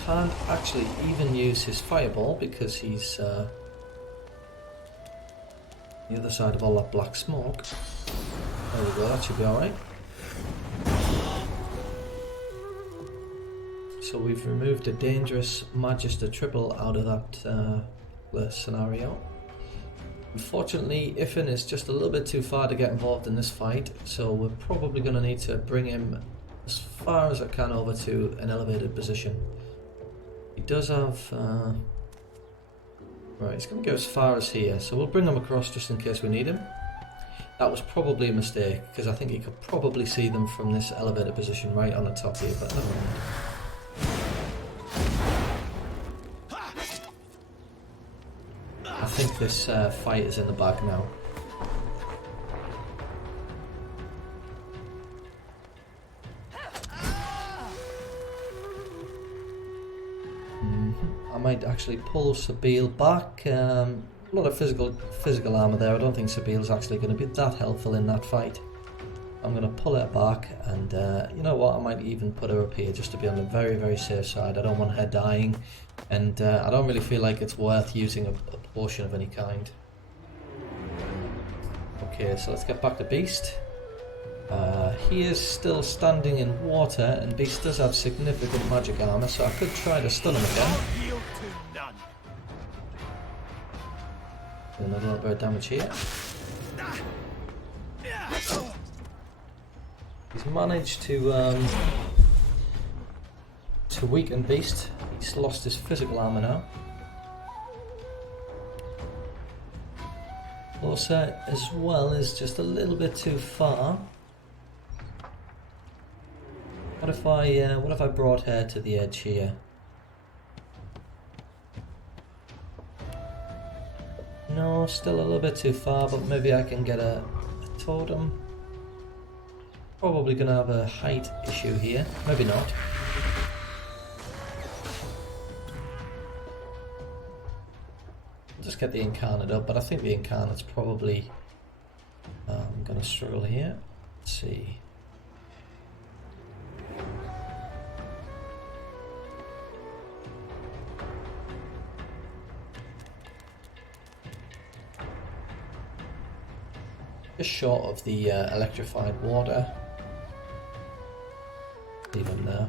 can't actually even use his fireball because he's the other side of all that black smoke. There we go, that should be alright. So we've removed a dangerous Majestic Triple out of that scenario. Unfortunately, Ifin is just a little bit too far to get involved in this fight, so we're probably going to need to bring him as far as I can over to an elevated position. He does have... Right, he's going to go as far as here, so we'll bring him across just in case we need him. That was probably a mistake, because I think he could probably see them from this elevated position right on the top here, but never mind. I think this fight is in the bag now. I might actually pull Sabine back. A lot of physical armor there. I don't think Sabine's actually going to be that helpful in that fight. I'm going to pull her back, and you know what? I might even put her up here just to be on the very, very safe side. I don't want her dying, and I don't really feel like it's worth using a potion of any kind. Okay, so let's get back to Beast. He is still standing in water, and Beast does have significant magic armor, so I could try to stun him again. Another little bit of damage here. He's managed to weaken Beast. He's lost his physical armor now. Closer as well is just a little bit too far. What if I brought her to the edge here? No, still a little bit too far, but maybe I can get a totem. Probably gonna have a height issue here. Maybe not. Just get the incarnate up, but I think the incarnate's probably gonna struggle here. Let's see. Just short of the electrified water. Even there.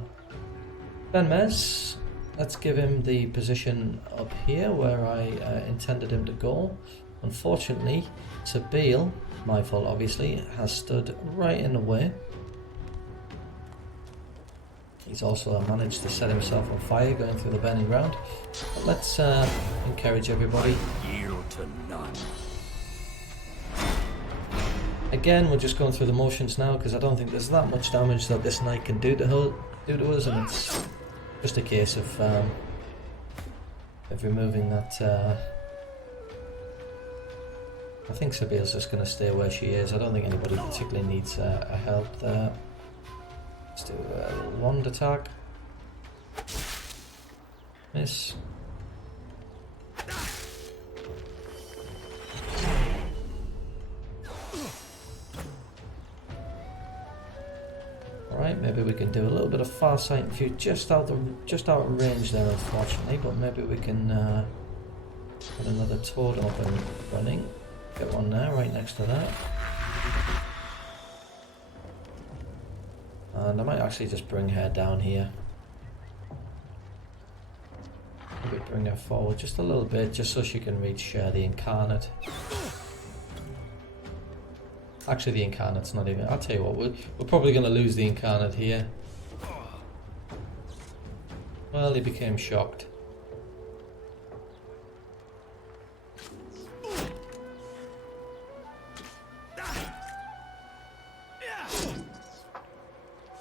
Then Mez, let's give him the position up here where I intended him to go. Unfortunately, Sabeel, my fault obviously, has stood right in the way. He's also managed to set himself on fire going through the burning ground. But let's encourage everybody. Yield to none. Again, we're just going through the motions now because I don't think there's that much damage that this knight can do to us, and it's just a case of removing that. I think Sabeel's just going to stay where she is. I don't think anybody particularly needs a help there. Let's do a little wand attack. Miss. Alright, maybe we can do a little bit of far sight and view just out of range there, unfortunately, but maybe we can get another toad up and running. Get one there, right next to that. And I might actually just bring her down here. Maybe bring her forward just a little bit, just so she can reach the incarnate. Actually, the incarnate's not even... I'll tell you what, we're probably going to lose the incarnate here. Well, he became shocked.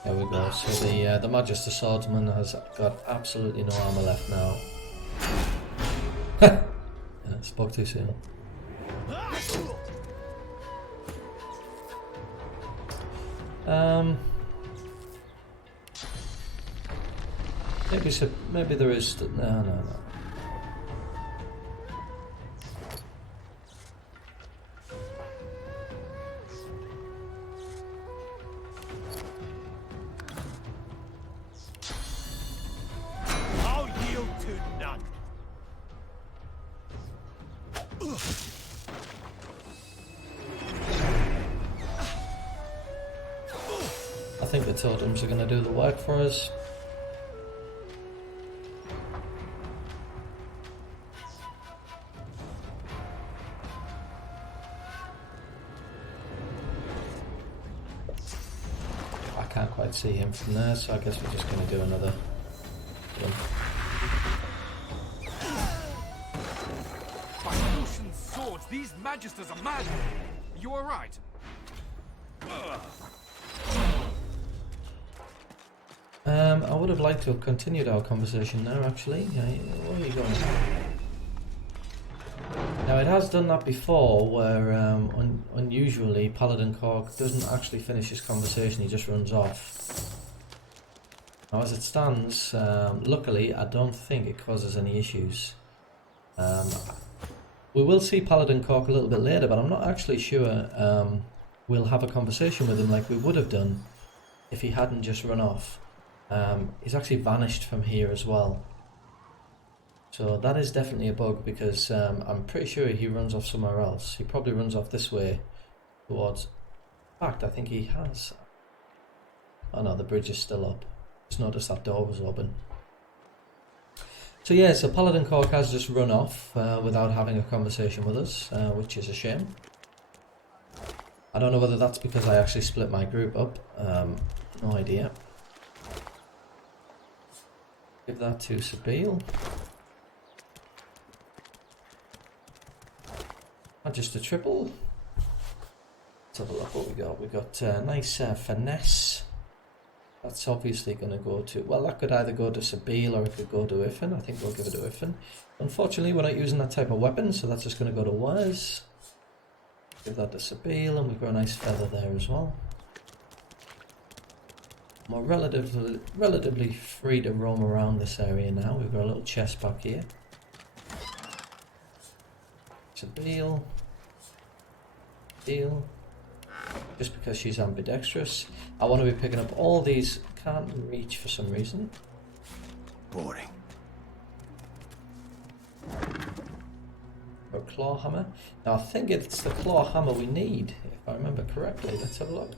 There we go. So the Majestic swordsman has got absolutely no armor left now. Yeah, spoke too soon. Maybe there is. No. I'll yield to none. I think the totems are going to do the work for us. I can't quite see him from there, so I guess we're just going to do another one. By Lucian's swords, these magisters are mad. You are right. I would have liked to have continued our conversation there, actually. Where are you going? Now, it has done that before, where unusually Paladin Cork doesn't actually finish his conversation, he just runs off. Now, as it stands, luckily, I don't think it causes any issues. We will see Paladin Cork a little bit later, but I'm not actually sure we'll have a conversation with him like we would have done if he hadn't just run off. He's actually vanished from here as well. So that is definitely a bug, because I'm pretty sure he runs off somewhere else. He probably runs off this way towards... In fact, I think he has. Oh no, the bridge is still up. Just noticed that door was open. So yeah, so Paladin Cork has just run off without having a conversation with us, which is a shame. I don't know whether that's because I actually split my group up. No idea. Give that to Sabeel. Just a triple. Let's have a look what we got. We got nice finesse. That's obviously going to go to... Well, that could either go to Sabeel or it could go to Iffin. I think we'll give it to Iffin. Unfortunately, we're not using that type of weapon, so that's just going to go to Waz. Give that to Sabeel, and we've got a nice feather there as well. We're relatively free to roam around this area now. We've got a little chest back here. Sabeel. Deal. just because she's ambidextrous. I want to be picking up all these. Can't reach for some reason. Boring. Or claw hammer. Now I think it's the claw hammer we need, if I remember correctly. Let's have a look.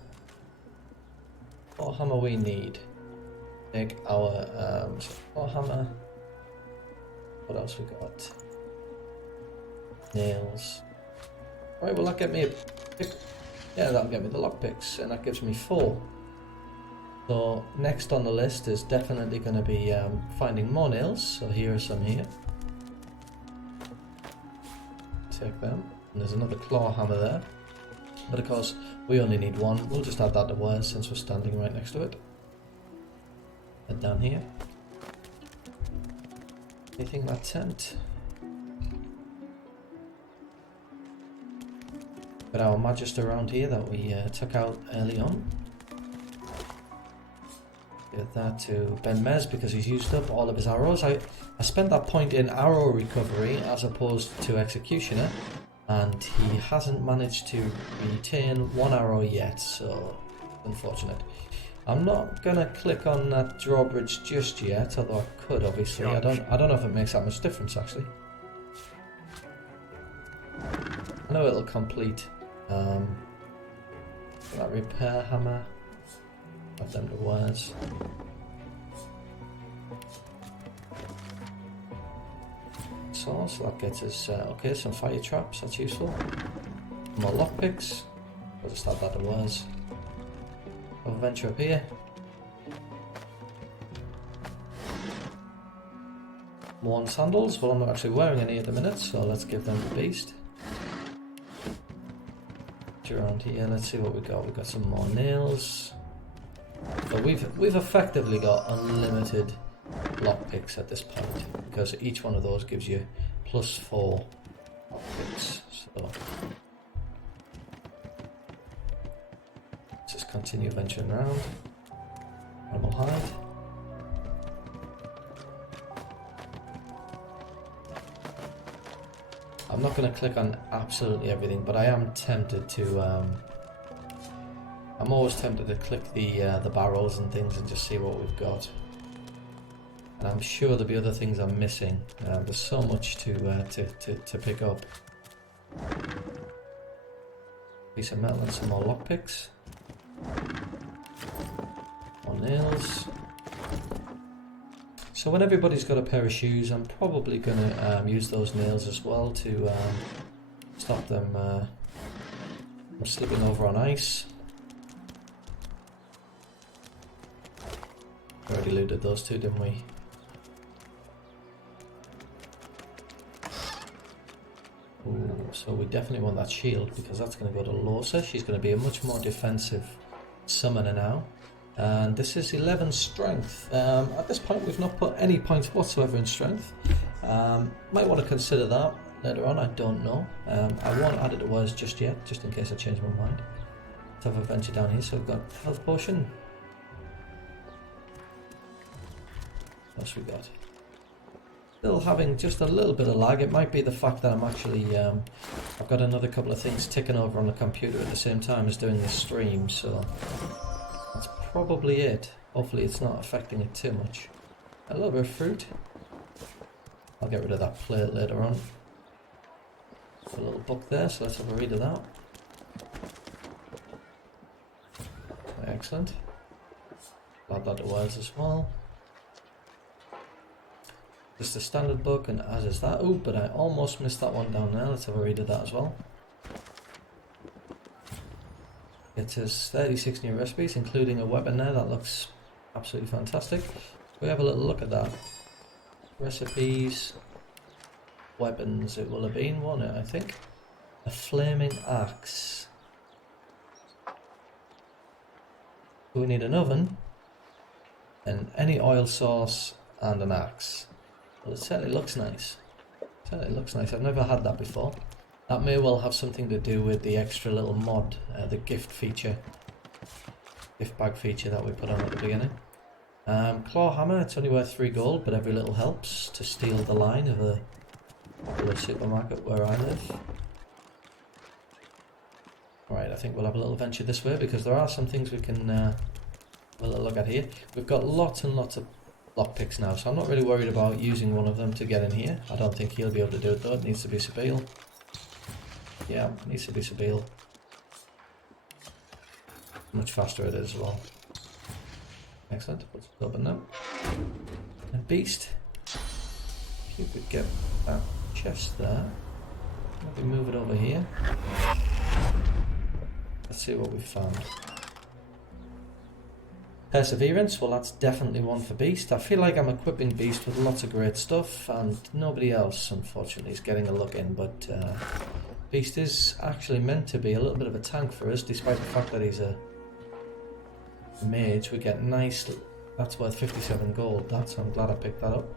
Claw hammer we need. Take our so claw hammer. What else we got? Nails. Right, will that get me a pick? Yeah, that'll get me the lockpicks, and that gives me 4. So next on the list is definitely going to be finding more nails. So here are some here. Take them. And there's another claw hammer there. But of course, we only need 1. We'll just add that to wares since we're standing right next to it. And down here. Anything in that tent? Got our Magister around here that we took out early on. Give that to Ben Mez because he's used up all of his arrows. I spent that point in arrow recovery as opposed to Executioner, and he hasn't managed to retain 1 arrow yet, so unfortunate. I'm not gonna click on that drawbridge just yet, although I could obviously. I don't know if it makes that much difference actually. I know it'll complete that repair hammer. Add them to wares. So that gets us okay, some fire traps, that's useful. More lockpicks. We'll just add that to wares. We'll venture up here. More sandals. Well, I'm not actually wearing any at the minute, so let's give them the beast. Around here, let's see what we got. We've got some more nails. So we've effectively got unlimited lockpicks at this point because each one of those gives you +4 lockpicks. So let's just continue venturing around. Animal hide. I'm not going to click on absolutely everything, but I am tempted to. I'm always tempted to click the barrels and things and just see what we've got. And I'm sure there'll be other things I'm missing. There's so much to pick up. Piece of metal and some more lockpicks. More nails. So when everybody's got a pair of shoes, I'm probably going to use those nails as well to stop them from slipping over on ice. We already looted those two, didn't we? Ooh, so we definitely want that shield because that's going to go to Lorsa. She's going to be a much more defensive summoner now. And this is 11 strength. At this point we've not put any points whatsoever in strength. Might want to consider that later on, I don't know. I won't add it to wares just yet, just in case I change my mind. Let's have a venture down here. So we've got health potion. What else we got? Still having just a little bit of lag. It might be the fact that I'm actually I've got another couple of things ticking over on the computer at the same time as doing this stream, so that's probably it. Hopefully it's not affecting it too much. A little bit of fruit. I'll get rid of that plate later on. A little book there, so let's have a read of that. Excellent. Add that to wares as well. Just a standard book, and as is that. Oh, but I almost missed that one down there. Let's have a read of that as well. It says 36 new recipes, including a weapon there. That looks absolutely fantastic. We have a little look at that. Recipes, weapons, it will have been, won't it, I think? A flaming axe. We need an oven, and any oil source, and an axe. Well, it certainly looks nice. Certainly looks nice. I've never had that before. That may well have something to do with the extra little mod, the gift feature, gift bag feature that we put on at the beginning. Claw hammer, it's only worth 3 gold, but every little helps to steal the line of a popular supermarket where I live. Alright, I think we'll have a little venture this way because there are some things we can have a little look at here. We've got lots and lots of lockpicks now, so I'm not really worried about using one of them to get in here. I don't think he'll be able to do it though. It needs to be Sabile. Yeah, it needs to be Sabile. Much faster it is as well. Excellent. Let's open them. And Beast. If you could get that chest there. Maybe move it over here. Let's see what we've found. Perseverance, well that's definitely one for Beast. I feel like I'm equipping Beast with lots of great stuff and nobody else unfortunately is getting a look in, but Beast is actually meant to be a little bit of a tank for us despite the fact that he's a mage. We get nice, that's worth 57 gold, so I'm glad I picked that up.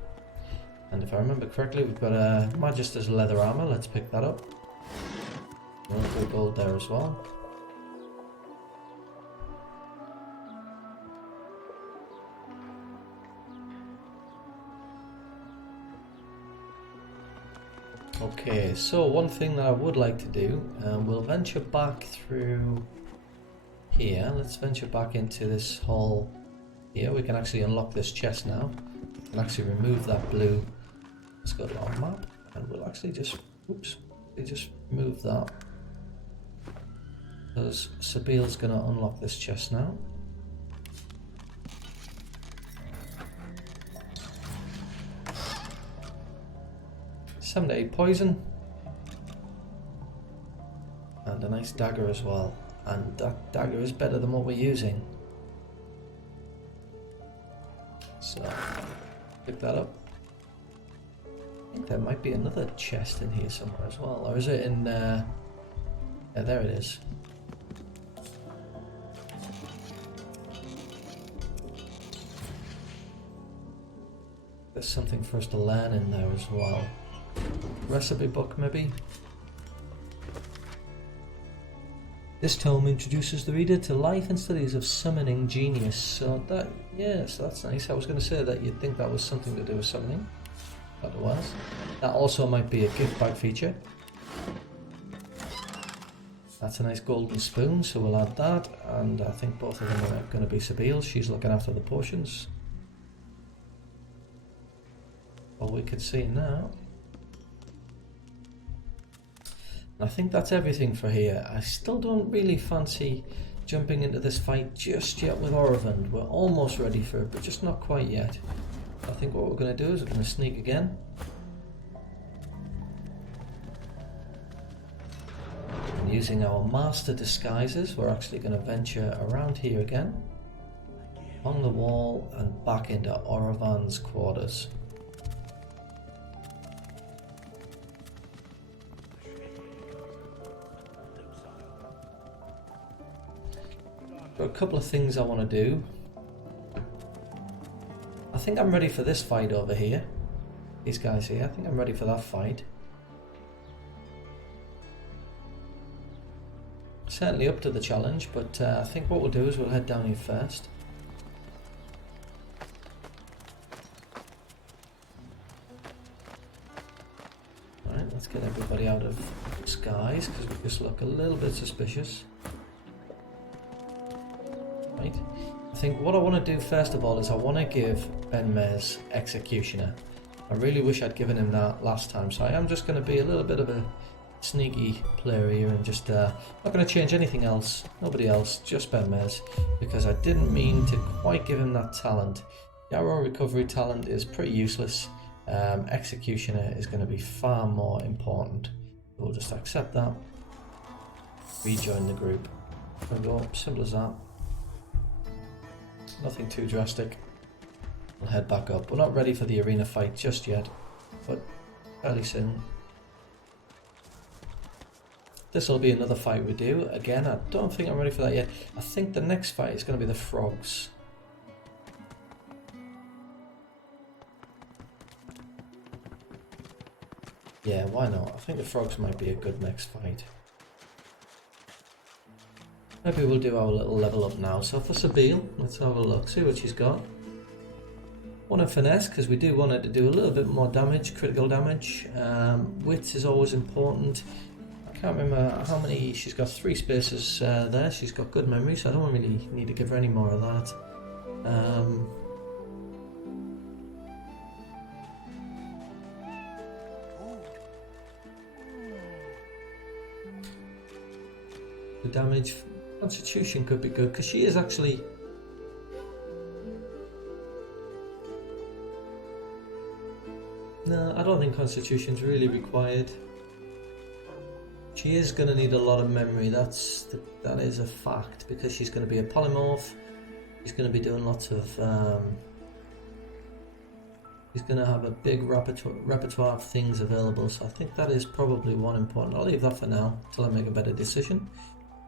And if I remember correctly we've got a Magister's leather armor, let's pick that up. A little bit of gold there as well. Okay, so one thing that I would like to do, we'll venture back through here. Let's venture back into this hall here. We can actually unlock this chest now. We can actually remove that blue. Let's go to our map and we'll actually just, oops, we just move that. Because Sabile's going to unlock this chest now. Some to 8 poison. And a nice dagger as well. And that dagger is better than what we're using. So, pick that up. I think there might be another chest in here somewhere as well. Or is it in... yeah, there it is. There's something for us to learn in there as well. Recipe book maybe? This tome introduces the reader to life and studies of summoning genius. So that, yes, that's nice. I was going to say that you'd think that was something to do with summoning. But it was. That also might be a gift bag feature. That's a nice golden spoon, so we'll add that. And I think both of them are going to be Sabile. She's looking after the potions. Well, we could see now. I think that's everything for here. I still don't really fancy jumping into this fight just yet with Auravans. We're almost ready for it, but just not quite yet. I think what we're going to do is we're going to sneak again. And using our master disguises, we're actually going to venture around here again. Along the wall and back into Auravans' quarters. Got a couple of things I want to do. I think I'm ready for this fight over here. These guys here, I think I'm ready for that fight. Certainly up to the challenge, but I think what we'll do is we'll head down here first. Alright, let's get everybody out of disguise because we just look a little bit suspicious. Right. I think what I want to do first of all is I want to give Ben Mez Executioner. I really wish I'd given him that last time, so I am just going to be a little bit of a sneaky player here and just not going to change anything else, nobody else, just Ben Mez, because I didn't mean to quite give him that talent. The arrow recovery talent is pretty useless. Executioner is going to be far more important. We'll just accept that. Rejoin the group. There we go, simple as that. Nothing too drastic. We'll head back up. We're not ready for the arena fight just yet, but fairly soon. This will be another fight we do. Again, I don't think I'm ready for that yet. I think the next fight is going to be the frogs. Yeah, why not? I think the frogs might be a good next fight. Maybe we'll do our little level up now. So for Sabile, let's have a look, see what she's got. One in finesse, because we do want her to do a little bit more damage, critical damage. Wits is always important. I can't remember how many. She's got 3 spaces there. She's got good memory, so I don't really need to give her any more of that. The damage, Constitution could be good because she is actually. No, I don't think Constitution's really required. She is going to need a lot of memory. That is a fact because she's going to be a polymorph. She's going to be doing lots of. She's going to have a big repertoire of things available. So I think that is probably one important. I'll leave that for now until I make a better decision.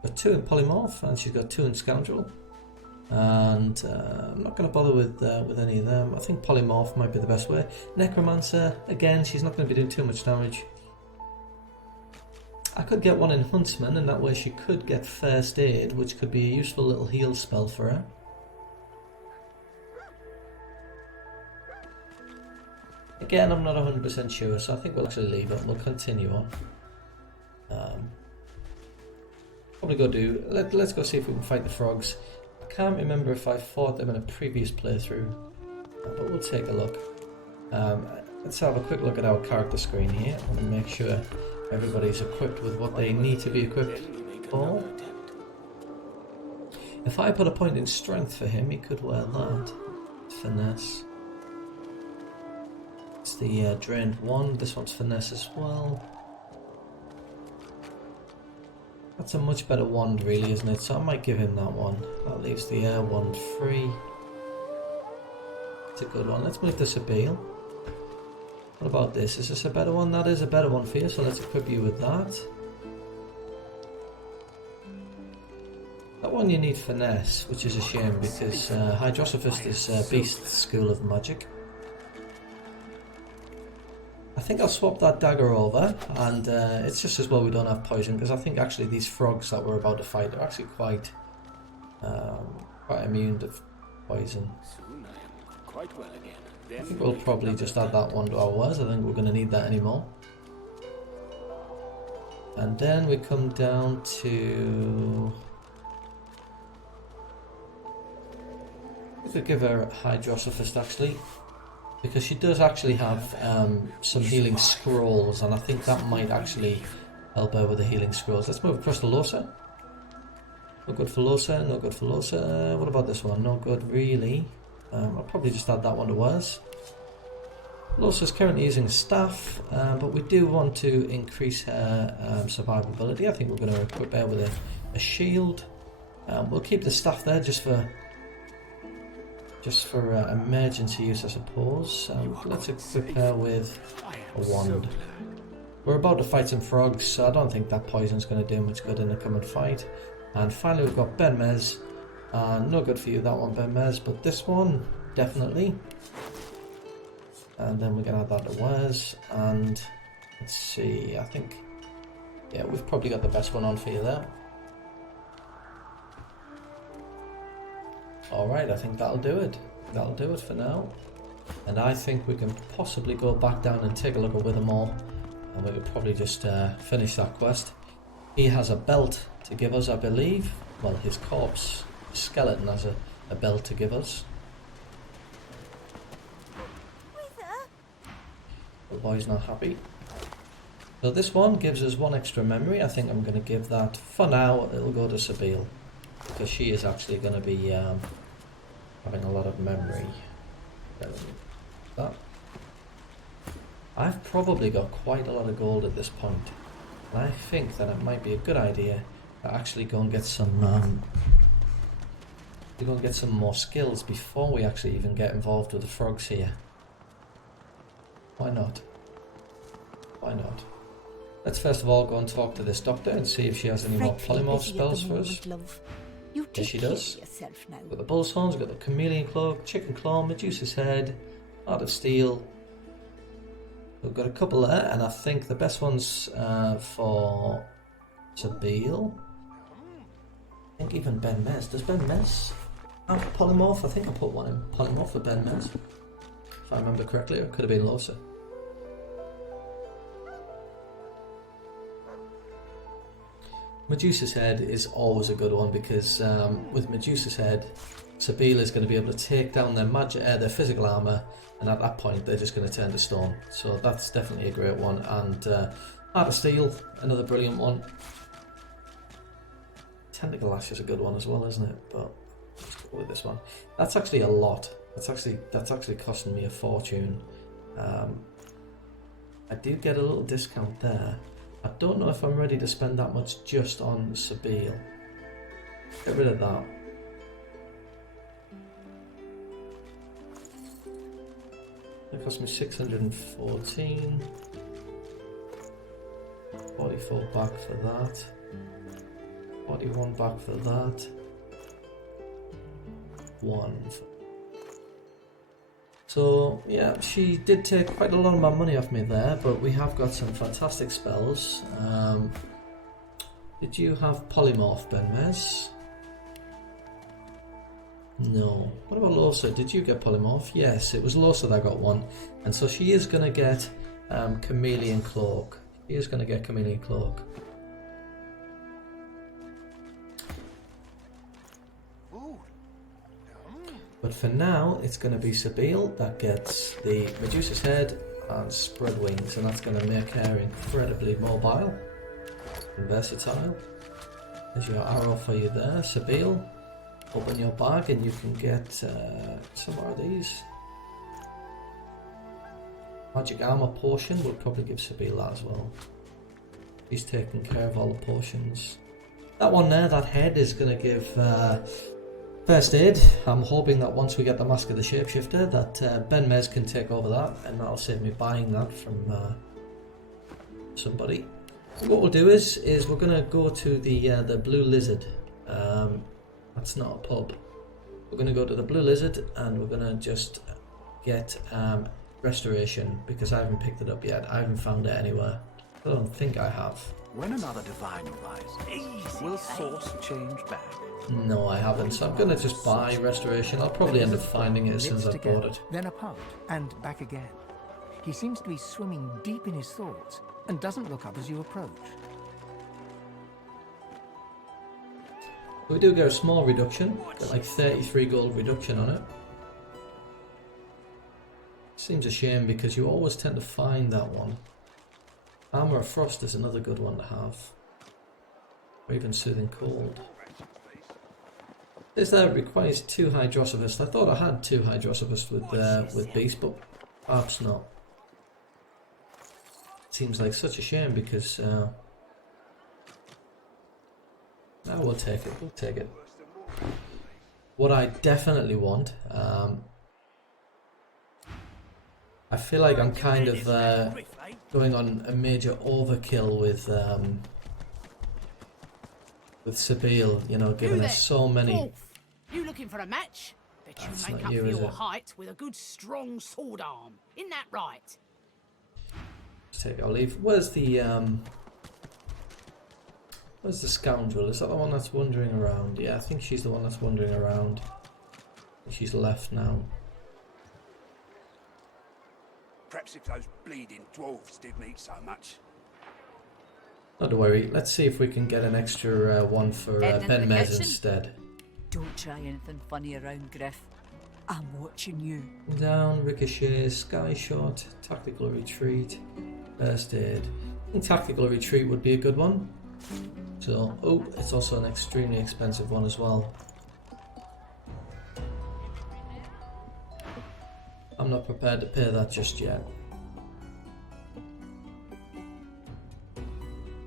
Got 2 in polymorph and she's got 2 in scoundrel. And I'm not going to bother with any of them. I think polymorph might be the best way. Necromancer, again, she's not going to be doing too much damage. I could get one in huntsman, and that way she could get first aid, which could be a useful little heal spell for her. Again, I'm not 100% sure, so I think we'll actually leave it. We'll continue on. Probably go do. Let's go see if we can fight the frogs. I can't remember if I fought them in a previous playthrough, but we'll take a look. Let's have a quick look at our character screen here and make sure everybody's equipped with what they need to be equipped for. If I put a point in strength for him, he could wear that. Finesse. It's the drained one. This one's finesse as well. That's a much better wand, really, isn't it? So I might give him that one. That leaves the air wand free. It's a good one. Let's move the Sabile. What about this? Is this a better one? That is a better one for you, so let's equip you with that. That one you need finesse, which is a shame because Hydrosophist is Beast's School of Magic. I think I'll swap that dagger over, and it's just as well we don't have poison, because I think actually these frogs that we're about to fight are actually quite immune to poison. Soon I am quite well again. I think we'll probably just add that one to our wares. I think we're going to need that anymore. And then we come down to... we could give her Hydrosophist actually, because she does actually have some healing scrolls, and I think that might actually help her with the healing scrolls. Let's move across to Losa. No good for Losa, no good for Losa. What about this one? No good really. I'll probably just add that one to Wes. Losa's currently using staff, but we do want to increase her survivability. I think we're going to equip her with a shield. We'll keep the staff there just for emergency use, I suppose. Let's equip her with a wand. We're about to fight some frogs, so I don't think that poison's going to do much good in the coming fight. And finally we've got Ben Mez. No good for you, that one, Ben Mez, but this one, definitely. And then we're going to add that to Wes. And let's see, I think, yeah, we've probably got the best one on for you there. Alright, I think that'll do it. That'll do it for now. And I think we can possibly go back down and take a look at Withermore. And we could probably just finish that quest. He has a belt to give us, I believe. Well, his corpse skeleton has a belt to give us. The boy's not happy. So this one gives us 1 extra memory. I think I'm going to give that, for now, it'll go to Sabile, because she is actually going to be having a lot of memory. That. I've probably got quite a lot of gold at this point, and I think that it might be a good idea to actually go and get some more skills before we actually even get involved with the frogs here. Why not? Why not? Let's first of all go and talk to this doctor and see if she has any more polymorph spells for us. Yes, she does. We've got the bull's horns, we've got the chameleon cloak, chicken claw, Medusa's head, heart of steel. We've got a couple there, and I think the best one's for Sabile. I think even Ben Mez. Does Ben Mez have polymorph? I think I put one in polymorph for Ben Mez, if I remember correctly, or it could have been Losa. Medusa's Head is always a good one because with Medusa's Head, Sabine is going to be able to take down their physical armor, and at that point they're just going to turn to stone. So that's definitely a great one. And Heart of Steel, another brilliant one. Tentacle Lash is a good one as well, isn't it? But let's go with this one. That's actually a lot. That's actually costing me a fortune. I do get a little discount there. I don't know if I'm ready to spend that much just on Sabile. Get rid of that. That cost me 614. 44 back for that. 41 back for that. 1 for... So yeah, she did take quite a lot of my money off me there, but we have got some fantastic spells. Did you have Polymorph, Benmez? No. What about Losa? Did you get Polymorph? Yes, it was Losa that got one. And so she is going to get Chameleon Cloak. She is going to get Chameleon Cloak. But for now, it's going to be Sabile that gets the Medusa's Head and Spread Wings, and that's going to make her incredibly mobile and versatile. There's your arrow for you there, Sabile. Open your bag and you can get some more of these. Magic Armor Potion will probably give Sabile that as well. He's taking care of all the potions. That one there, that head, is going to give... First Aid. I'm hoping that once we get the Mask of the Shapeshifter that Ben Mez can take over that, and that'll save me buying that from somebody. What we'll do is we're going to go to the Blue Lizard. That's not a pub. We're going to go to the Blue Lizard and we're going to just get Restoration, because I haven't picked it up yet. I haven't found it anywhere. I don't think I have. When another divine arises, will source change back? No, I haven't, so I'm going to just buy Restoration. I'll probably end up finding it as soon as I bought it. Then apart, and back again. He seems to be swimming deep in his thoughts, and doesn't look up as you approach. We do get a small reduction, got like 33 gold reduction on it. Seems a shame because you always tend to find that one. Armor of Frost is another good one to have. Or even Soothing Cold. This there requires 2 Hydrosophist. I thought I had 2 Hydrosophist with Beast, but perhaps not. Seems like such a shame because no, we'll take it. We'll take it. What I definitely want, I feel like I'm kind of going on a major overkill with Sabile, you know, giving us so many. You looking for a match? Bet you That's make not up you, for is your it? height with a good strong sword arm. Isn't that right? Let's take our leave. Where's the scoundrel? Is that the one that's wandering around? Yeah, I think she's the one that's wandering around. She's left now. Perhaps if those bleeding dwarves didn't eat so much. Not to worry. Let's see if we can get an extra one for Ben Mez instead. Don't try anything funny around, Griff. I'm watching you. Down, Ricochet, Sky Shot, Tactical Retreat, First Aid. I think Tactical Retreat would be a good one. So, oh, it's also an extremely expensive one as well. I'm not prepared to pay that just yet.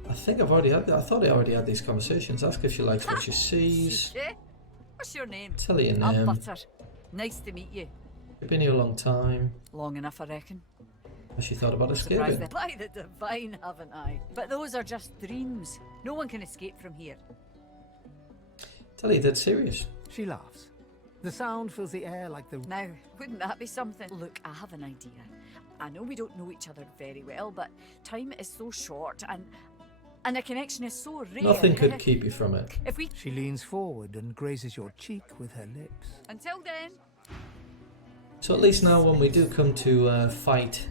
I think I've already had. I thought I already had these conversations. Ask if she likes what she sees. What's your name? Tell her your I'm name. Butter. Nice to meet you. You've been here a long time. Long enough, I reckon. Has she thought about Surprised escaping? by the divine, haven't I? But those are just dreams. No one can escape from here. Tell her you're dead serious. She laughs. The sound fills the air like the... Now, wouldn't that be something? Look, I have an idea. I know we don't know each other very well, but time is so short and a connection is so rare. Nothing could keep you from it. If we... She leans forward and grazes your cheek with her lips. Until then... So at least now when we do come to fight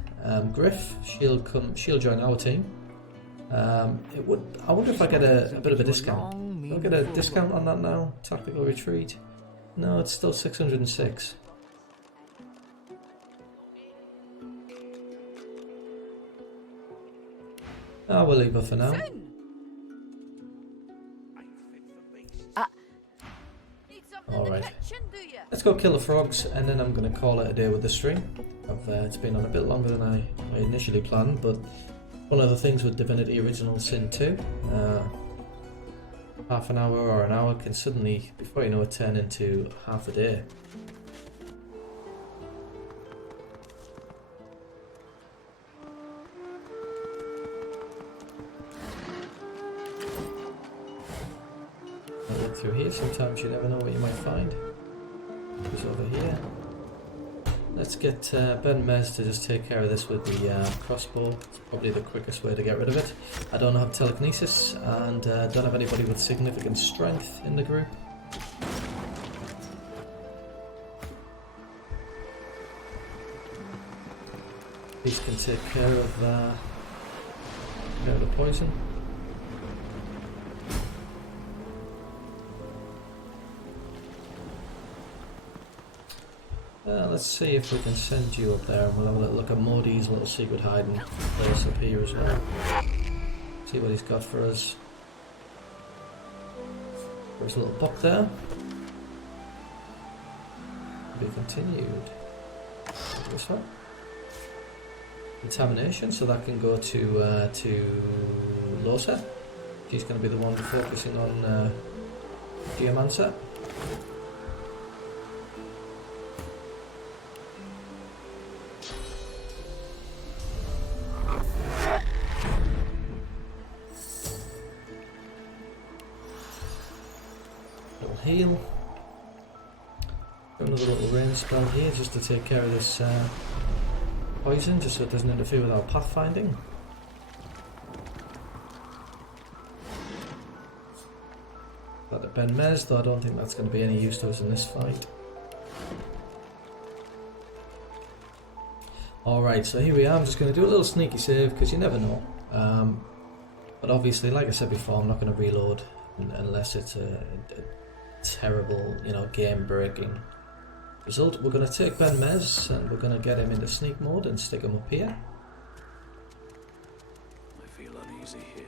Griff, she'll join our team. It would. I wonder if I get a bit of a discount. Do I get a discount on that now? Tactical retreat? No, it's still 606. We'll leave her for now. Alright. Let's go kill the frogs, and then I'm going to call it a day with the stream. It's been on a bit longer than I initially planned, but one of the things with Divinity Original Sin 2, half an hour or an hour can suddenly, before you know it, turn into half a day. I'll look through here, sometimes you never know what you might find. Who's over here? Let's get Ben Mez to just take care of this with the crossbow. It's probably the quickest way to get rid of it. I don't have telekinesis and don't have anybody with significant strength in the group. These can take care of the poison. Let's see if we can send you up there, and we'll have a little look at Modi's little secret hiding place up here as well. See what he's got for us. There's a little book there. To be continued. This one. Contamination, so that can go to Losa. She's going to be the one focusing on Geomancer. Heal. Another little rain spell here just to take care of this poison, just so it doesn't interfere with our pathfinding. Got the Ben Mez, though I don't think that's going to be any use to us in this fight. Alright, so here we are. I'm just going to do a little sneaky save because you never know. But obviously, like I said before, I'm not going to reload unless it's a terrible, game-breaking result. We're going to take Ben Mez and we're going to get him into sneak mode and stick him up here. I feel uneasy here.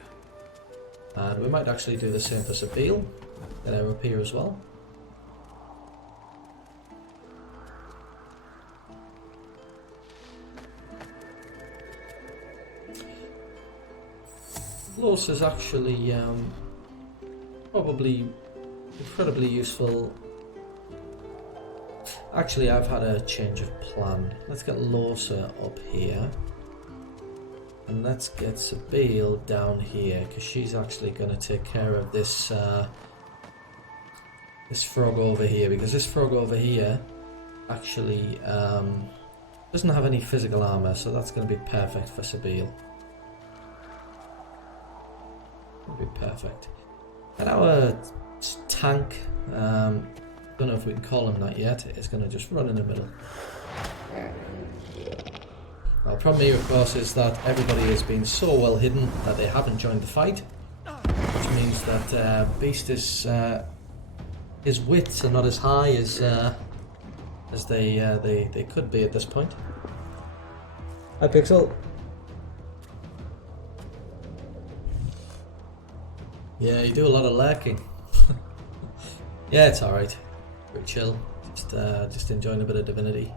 And we might actually do the same for Sabine. Get her up here as well. Los is actually probably incredibly useful. Actually, I've had a change of plan. Let's get Losa up here. And let's get Sabine down here, because she's actually going to take care of this this frog over here, because this frog over here actually doesn't have any physical armor, so that's going to be perfect for Sabine. It'll be perfect. And our tank, don't know if we can call him that yet, is going to just run in the middle. Now, the problem here, of course, is that everybody has been so well hidden that they haven't joined the fight, which means that Beast is his wits are not as high as they could be at this point. Hi, Pixel. Yeah, you do a lot of lurking. Yeah, it's alright. Pretty chill. Just enjoying a bit of Divinity.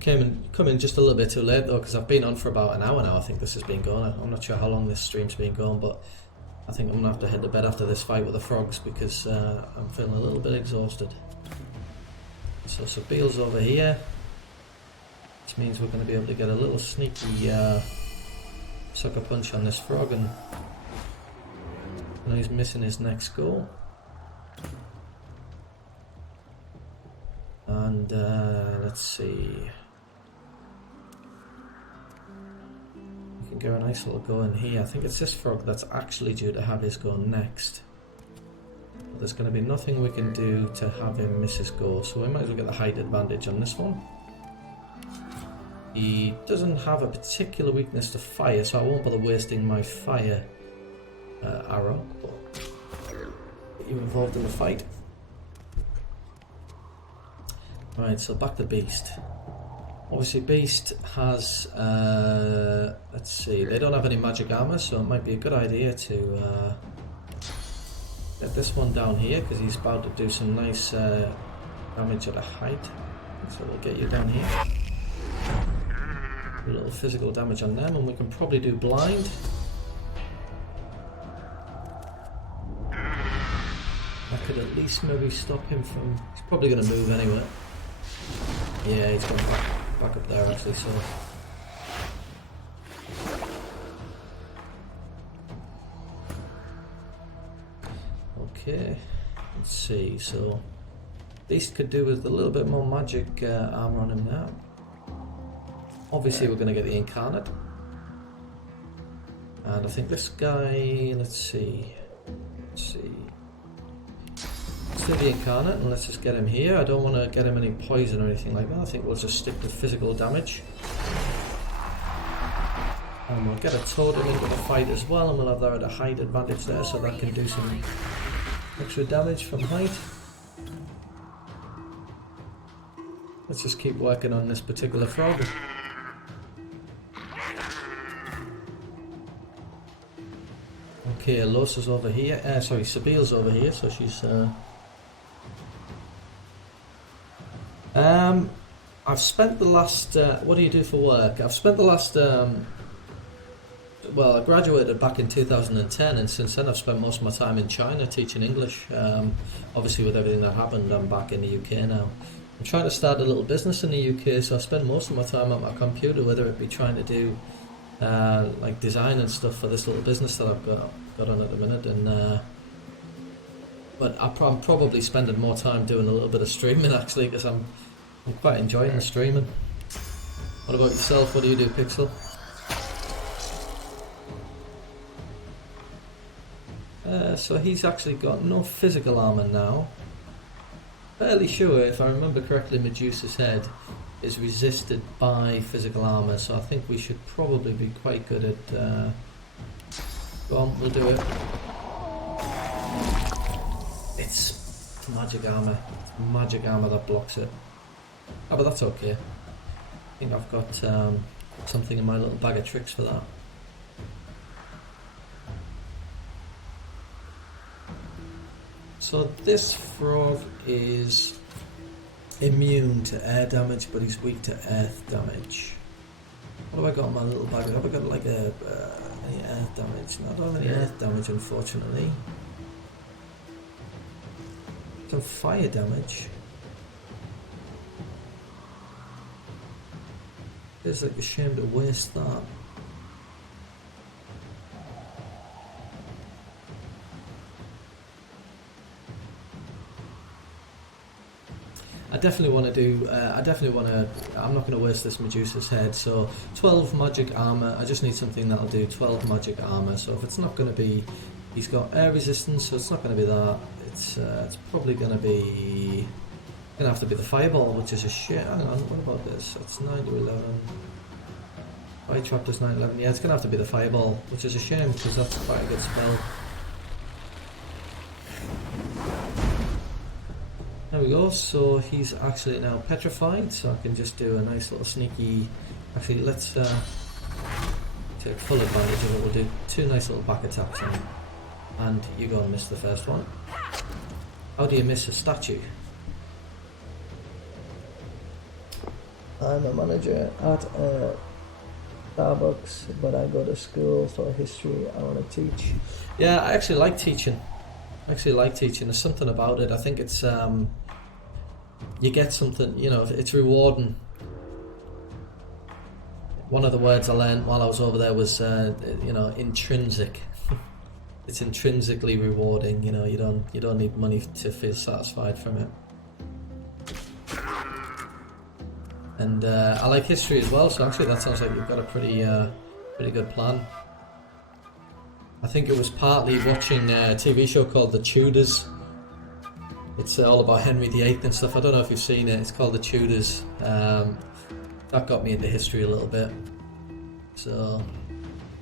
Come in just a little bit too late though, because I've been on for about an hour now. I think this has been going. I'm not sure how long this stream's been going, but I think I'm gonna have to head to bed after this fight with the frogs because I'm feeling a little bit exhausted. So Sabile's over here, which means we're going to be able to get a little sneaky sucker punch on this frog, and he's missing his next goal. And let's see. We can get a nice little go in here. I think it's this frog that's actually due to have his go next. But there's going to be nothing we can do to have him miss his goal, so we might as well get the height advantage on this one. He doesn't have a particular weakness to fire, so I won't bother wasting my fire arrow. But get you involved in the fight. Right, so back to Beast. Obviously Beast has, let's see, they don't have any magic armor, so it might be a good idea to get this one down here, because he's about to do some nice damage at a height. So we'll get you down here. A little physical damage on them, and we can probably do blind. That could at least maybe stop him from... He's probably going to move anyway. Yeah, he's going back up there actually, so... Okay, let's see, so... Beast could do with a little bit more magic armor on him now. Obviously we're going to get the Incarnate. And I think this guy, let's see. Let's do the Incarnate and let's just get him here. I don't want to get him any poison or anything like that. I think we'll just stick with physical damage. And we'll get a totem into the fight as well, and we'll have that at a height advantage there, so that can do some extra damage from height. Let's just keep working on this particular frog. Okay, Alosa's over here. Sorry, Sabile's over here, so she's... I've spent the last... what do you do for work? I've spent the last... well, I graduated back in 2010, and since then I've spent most of my time in China teaching English. Obviously with everything that happened, I'm back in the UK now. I'm trying to start a little business in the UK, so I spend most of my time at my computer, whether it be trying to do like design and stuff for this little business that I've got on at the minute, and but I'm probably spending more time doing a little bit of streaming actually, because I'm quite enjoying the streaming. What about yourself? What do you do, Pixel? So he's actually got no physical armor now. Fairly sure, if I remember correctly, Medusa's head is resisted by physical armor, so I think we should probably be quite good at... Go on, we'll do it. It's magic armor. It's magic armor that blocks it. Oh, but that's okay. I think I've got something in my little bag of tricks for that. So this frog is immune to air damage, but he's weak to earth damage. What have I got in my little bag? Have I got like any earth damage? No, I don't have any earth damage, unfortunately. Some fire damage. It's like a shame to waste that. I definitely want to do, I'm not going to waste this Medusa's head, so 12 magic armor. I just need something that'll do 12 magic armor, so if it's not going to be, he's got air resistance, so it's not going to be that, it's probably going to have to be the fireball, which is a shit. Hang on, what about this? It's 9 to 11. Fire trap does 9 to 11, yeah, it's going to have to be the fireball, which is a shame, because that's quite a good spell. There we go, so he's actually now petrified, so I can just do a nice little sneaky... Actually, let's take full advantage of it. We'll do 2 nice little back attacks on him. And you go and miss the first one. How do you miss a statue? I'm a manager at a Starbucks, but I go to school for history. I want to teach. Yeah, I actually like teaching. There's something about it. I think it's you get something, you know, it's rewarding. One of the words I learned while I was over there was you know, intrinsic. It's intrinsically rewarding, you know, you don't need money to feel satisfied from it. And I like history as well, so actually that sounds like you've got a pretty good plan. I think it was partly watching a TV show called The Tudors. It's all about Henry VIII and stuff. I don't know if you've seen it. It's called The Tudors. that got me into history a little bit. So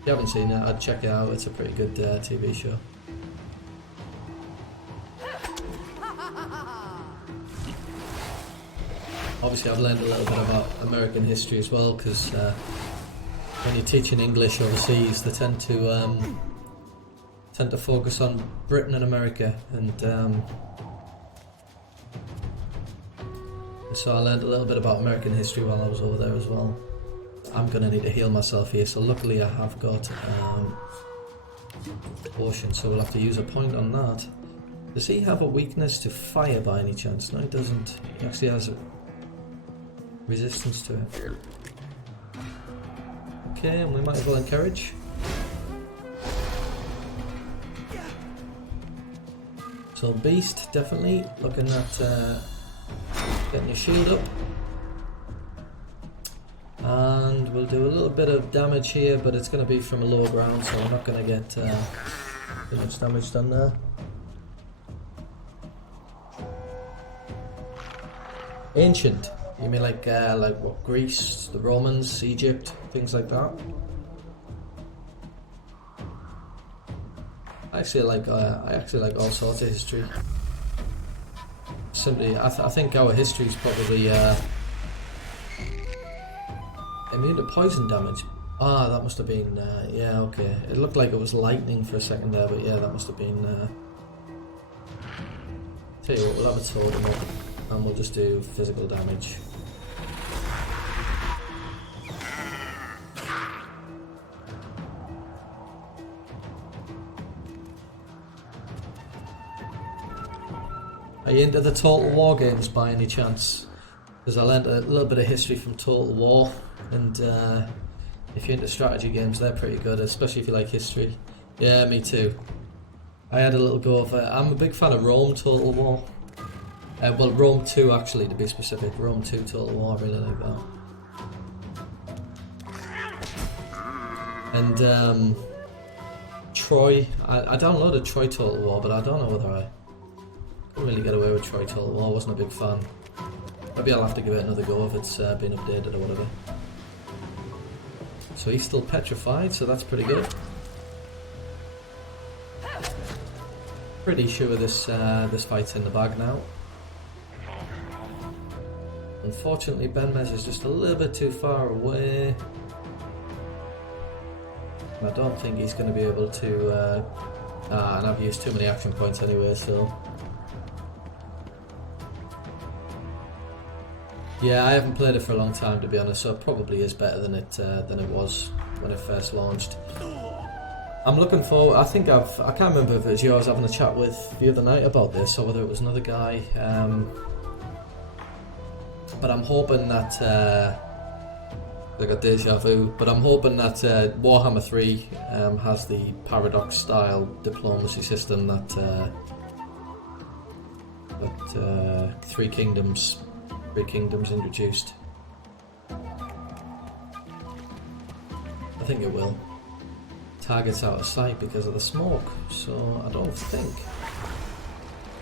if you haven't seen it, I'd check it out. It's a pretty good TV show. Obviously, I've learned a little bit about American history as well, because when you're teaching English overseas, they tend to focus on Britain and America, and so I learned a little bit about American history while I was over there as well. I'm going to need to heal myself here, so luckily I have got potion, so we'll have to use a point on that. Does he have a weakness to fire by any chance? No, he doesn't. He actually has a resistance to it. Okay, and we might as well encourage. So Beast, definitely looking at getting your shield up. And we'll do a little bit of damage here, but it's going to be from a low ground, so I'm not going to get too much damage done there. Ancient. You mean like what, Greece, the Romans, Egypt, things like that? I actually like all sorts of history. Simply, I think our history is probably immune to poison damage. Ah, that must have been yeah, okay. It looked like it was lightning for a second there, but yeah, that must have been. Tell you what, we'll have a totem up, and we'll just do physical damage. Are you into the Total War games by any chance? Because I learned a little bit of history from Total War, and if you're into strategy games, they're pretty good, especially if you like history. Yeah, me too. I had a little go of it. I'm a big fan of Rome Total War. Well, Rome 2 actually, to be specific. Rome 2 Total War, I really like that. And Troy, I downloaded Troy Total War, but I don't know whether I couldn't really get away with Troy Total War. I wasn't a big fan. Maybe I'll have to give it another go if it's been updated or whatever. So he's still petrified, so that's pretty good. Pretty sure this fight's in the bag now. Unfortunately, Benmez is just a little bit too far away. And I don't think he's going to be able to. And I've used too many action points anyway, so. Yeah, I haven't played it for a long time, to be honest, so it probably is better than it was when it first launched. I'm looking forward. I think I can't remember if it was you I was having a chat with the other night about this, or whether it was another guy. But I'm hoping that I got deja vu. But I'm hoping that Warhammer 3 has the paradox-style diplomacy system that Three Kingdoms introduced. I think it will. Target's out of sight because of the smoke, so I don't think.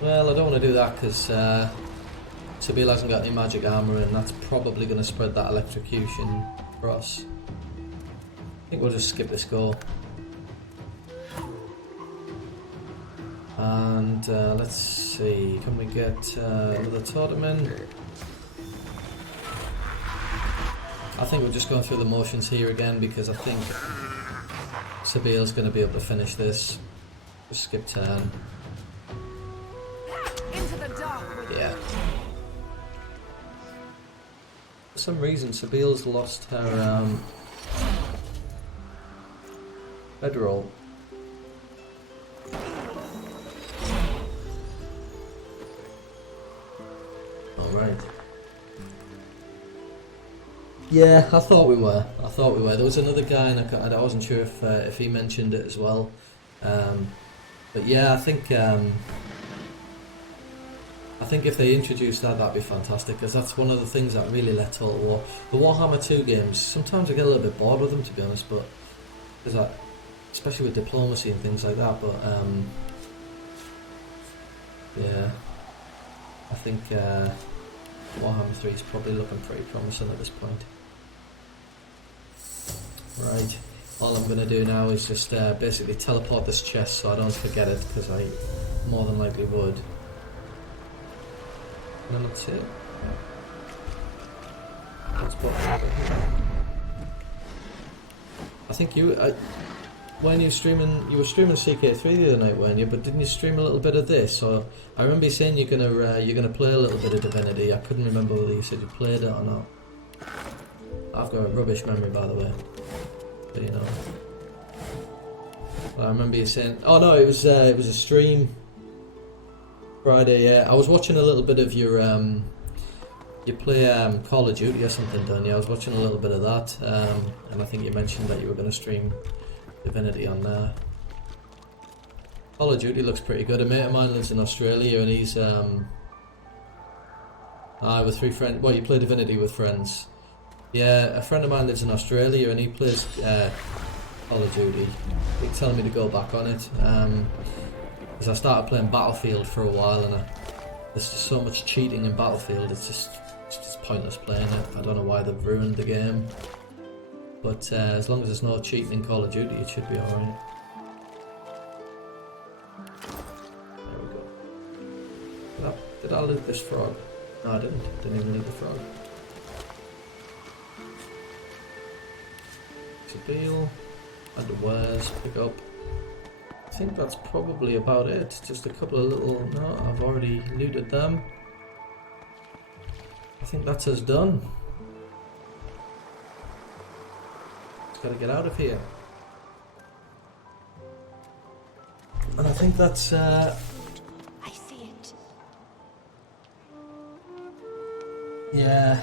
Well, I don't want to do that because Sabine hasn't got any magic armor, and that's probably going to spread that electrocution for us. I think we'll just skip this go. And let's see, can we get another totem in? I think we're just going through the motions here again because I think Sabile's going to be able to finish this. Just skip turn. Into the dark. Yeah. For some reason, Sabile's lost her bedroll. Alright. Yeah, I thought we were. There was another guy, and I wasn't sure if he mentioned it as well. But yeah, I think if they introduced that, that'd be fantastic, because that's one of the things that really let Total War. The Warhammer 2 games, sometimes I get a little bit bored with them, to be honest, but because that, especially with diplomacy and things like that. But yeah, I think Warhammer 3 is probably looking pretty promising at this point. Right. All I'm going to do now is just basically teleport this chest so I don't forget it, because I more than likely would. Can I not see it? That's what I think when you were streaming CK3 the other night, weren't you? But didn't you stream a little bit of this? Or I remember you saying you're gonna play a little bit of Divinity. I couldn't remember whether you said you played it or not. I've got a rubbish memory, by the way. But you know, I remember you saying. Oh no, it was a stream. Friday. Yeah, I was watching a little bit of your You play Call of Duty or something, don't you? I was watching a little bit of that, and I think you mentioned that you were going to stream Divinity on there. Call of Duty looks pretty good. A mate of mine lives in Australia, and he's with 3 friends. Well, you play Divinity with friends. Yeah, a friend of mine lives in Australia, and he plays Call of Duty. He's telling me to go back on it, because I started playing Battlefield for a while, and there's just so much cheating in Battlefield. It's just pointless playing it. I don't know why they've ruined the game, but as long as there's no cheating in Call of Duty, it should be alright. There we go. Did I loot this frog? No, I didn't. Didn't even loot the frog. Deal. Underwears, pick up. I think that's probably about it. Just a couple of little... No, I've already looted them. I think that's us done. Just gotta get out of here. And I think that's... I see it. Yeah,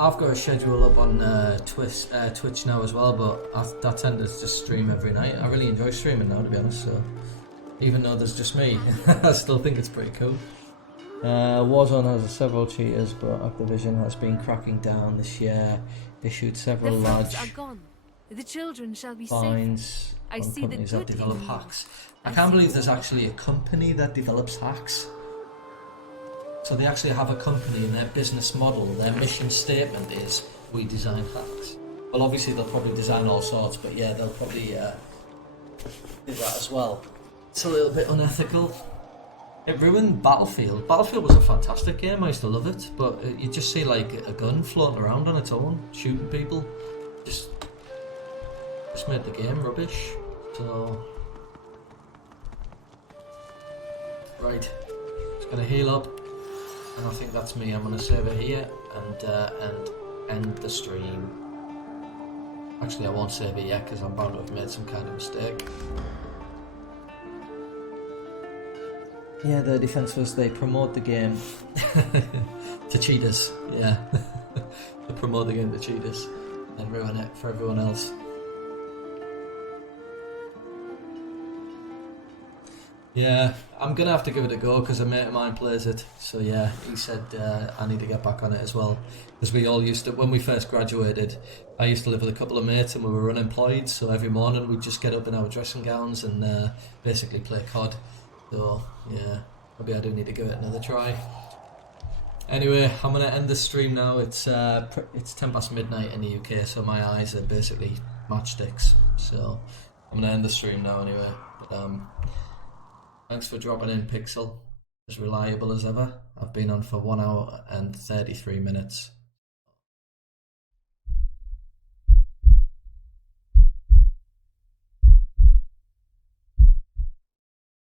I've got a schedule up on Twitch now as well, but I tend to just stream every night. I really enjoy streaming now, to be honest, so even though there's just me, I still think it's pretty cool. Warzone has several cheaters, but Activision has been cracking down this year. Issued several large The children shall be fines on companies that develop hacks. I can't believe there's actually a company that develops hacks. So they actually have a company, and their business model, their mission statement is, we design hacks. Well, obviously they'll probably design all sorts, but yeah, they'll probably do that as well. It's a little bit unethical. It ruined Battlefield. Battlefield was a fantastic game, I used to love it, but you just see like a gun floating around on its own, shooting people. Just made the game rubbish. So... Right, just gonna heal up. And I think that's me. I'm going to save it here and end the stream. Actually, I won't save it yet because I'm bound to have made some kind of mistake. Yeah, the defense was they promote the game to cheaters. Yeah, they promote the game to cheaters and ruin it for everyone else. Yeah, I'm gonna have to give it a go because a mate of mine plays it. So yeah, he said I need to get back on it as well, because we all used to, when we first graduated, I used to live with a couple of mates and we were unemployed, so every morning we'd just get up in our dressing gowns and basically play COD. So yeah, maybe I do need to give it another try. Anyway, I'm gonna end the stream now. It's 10 past midnight in the UK, so my eyes are basically matchsticks. So I'm gonna end the stream now anyway. But thanks for dropping in, Pixel. As reliable as ever. I've been on for 1 hour and 33 minutes.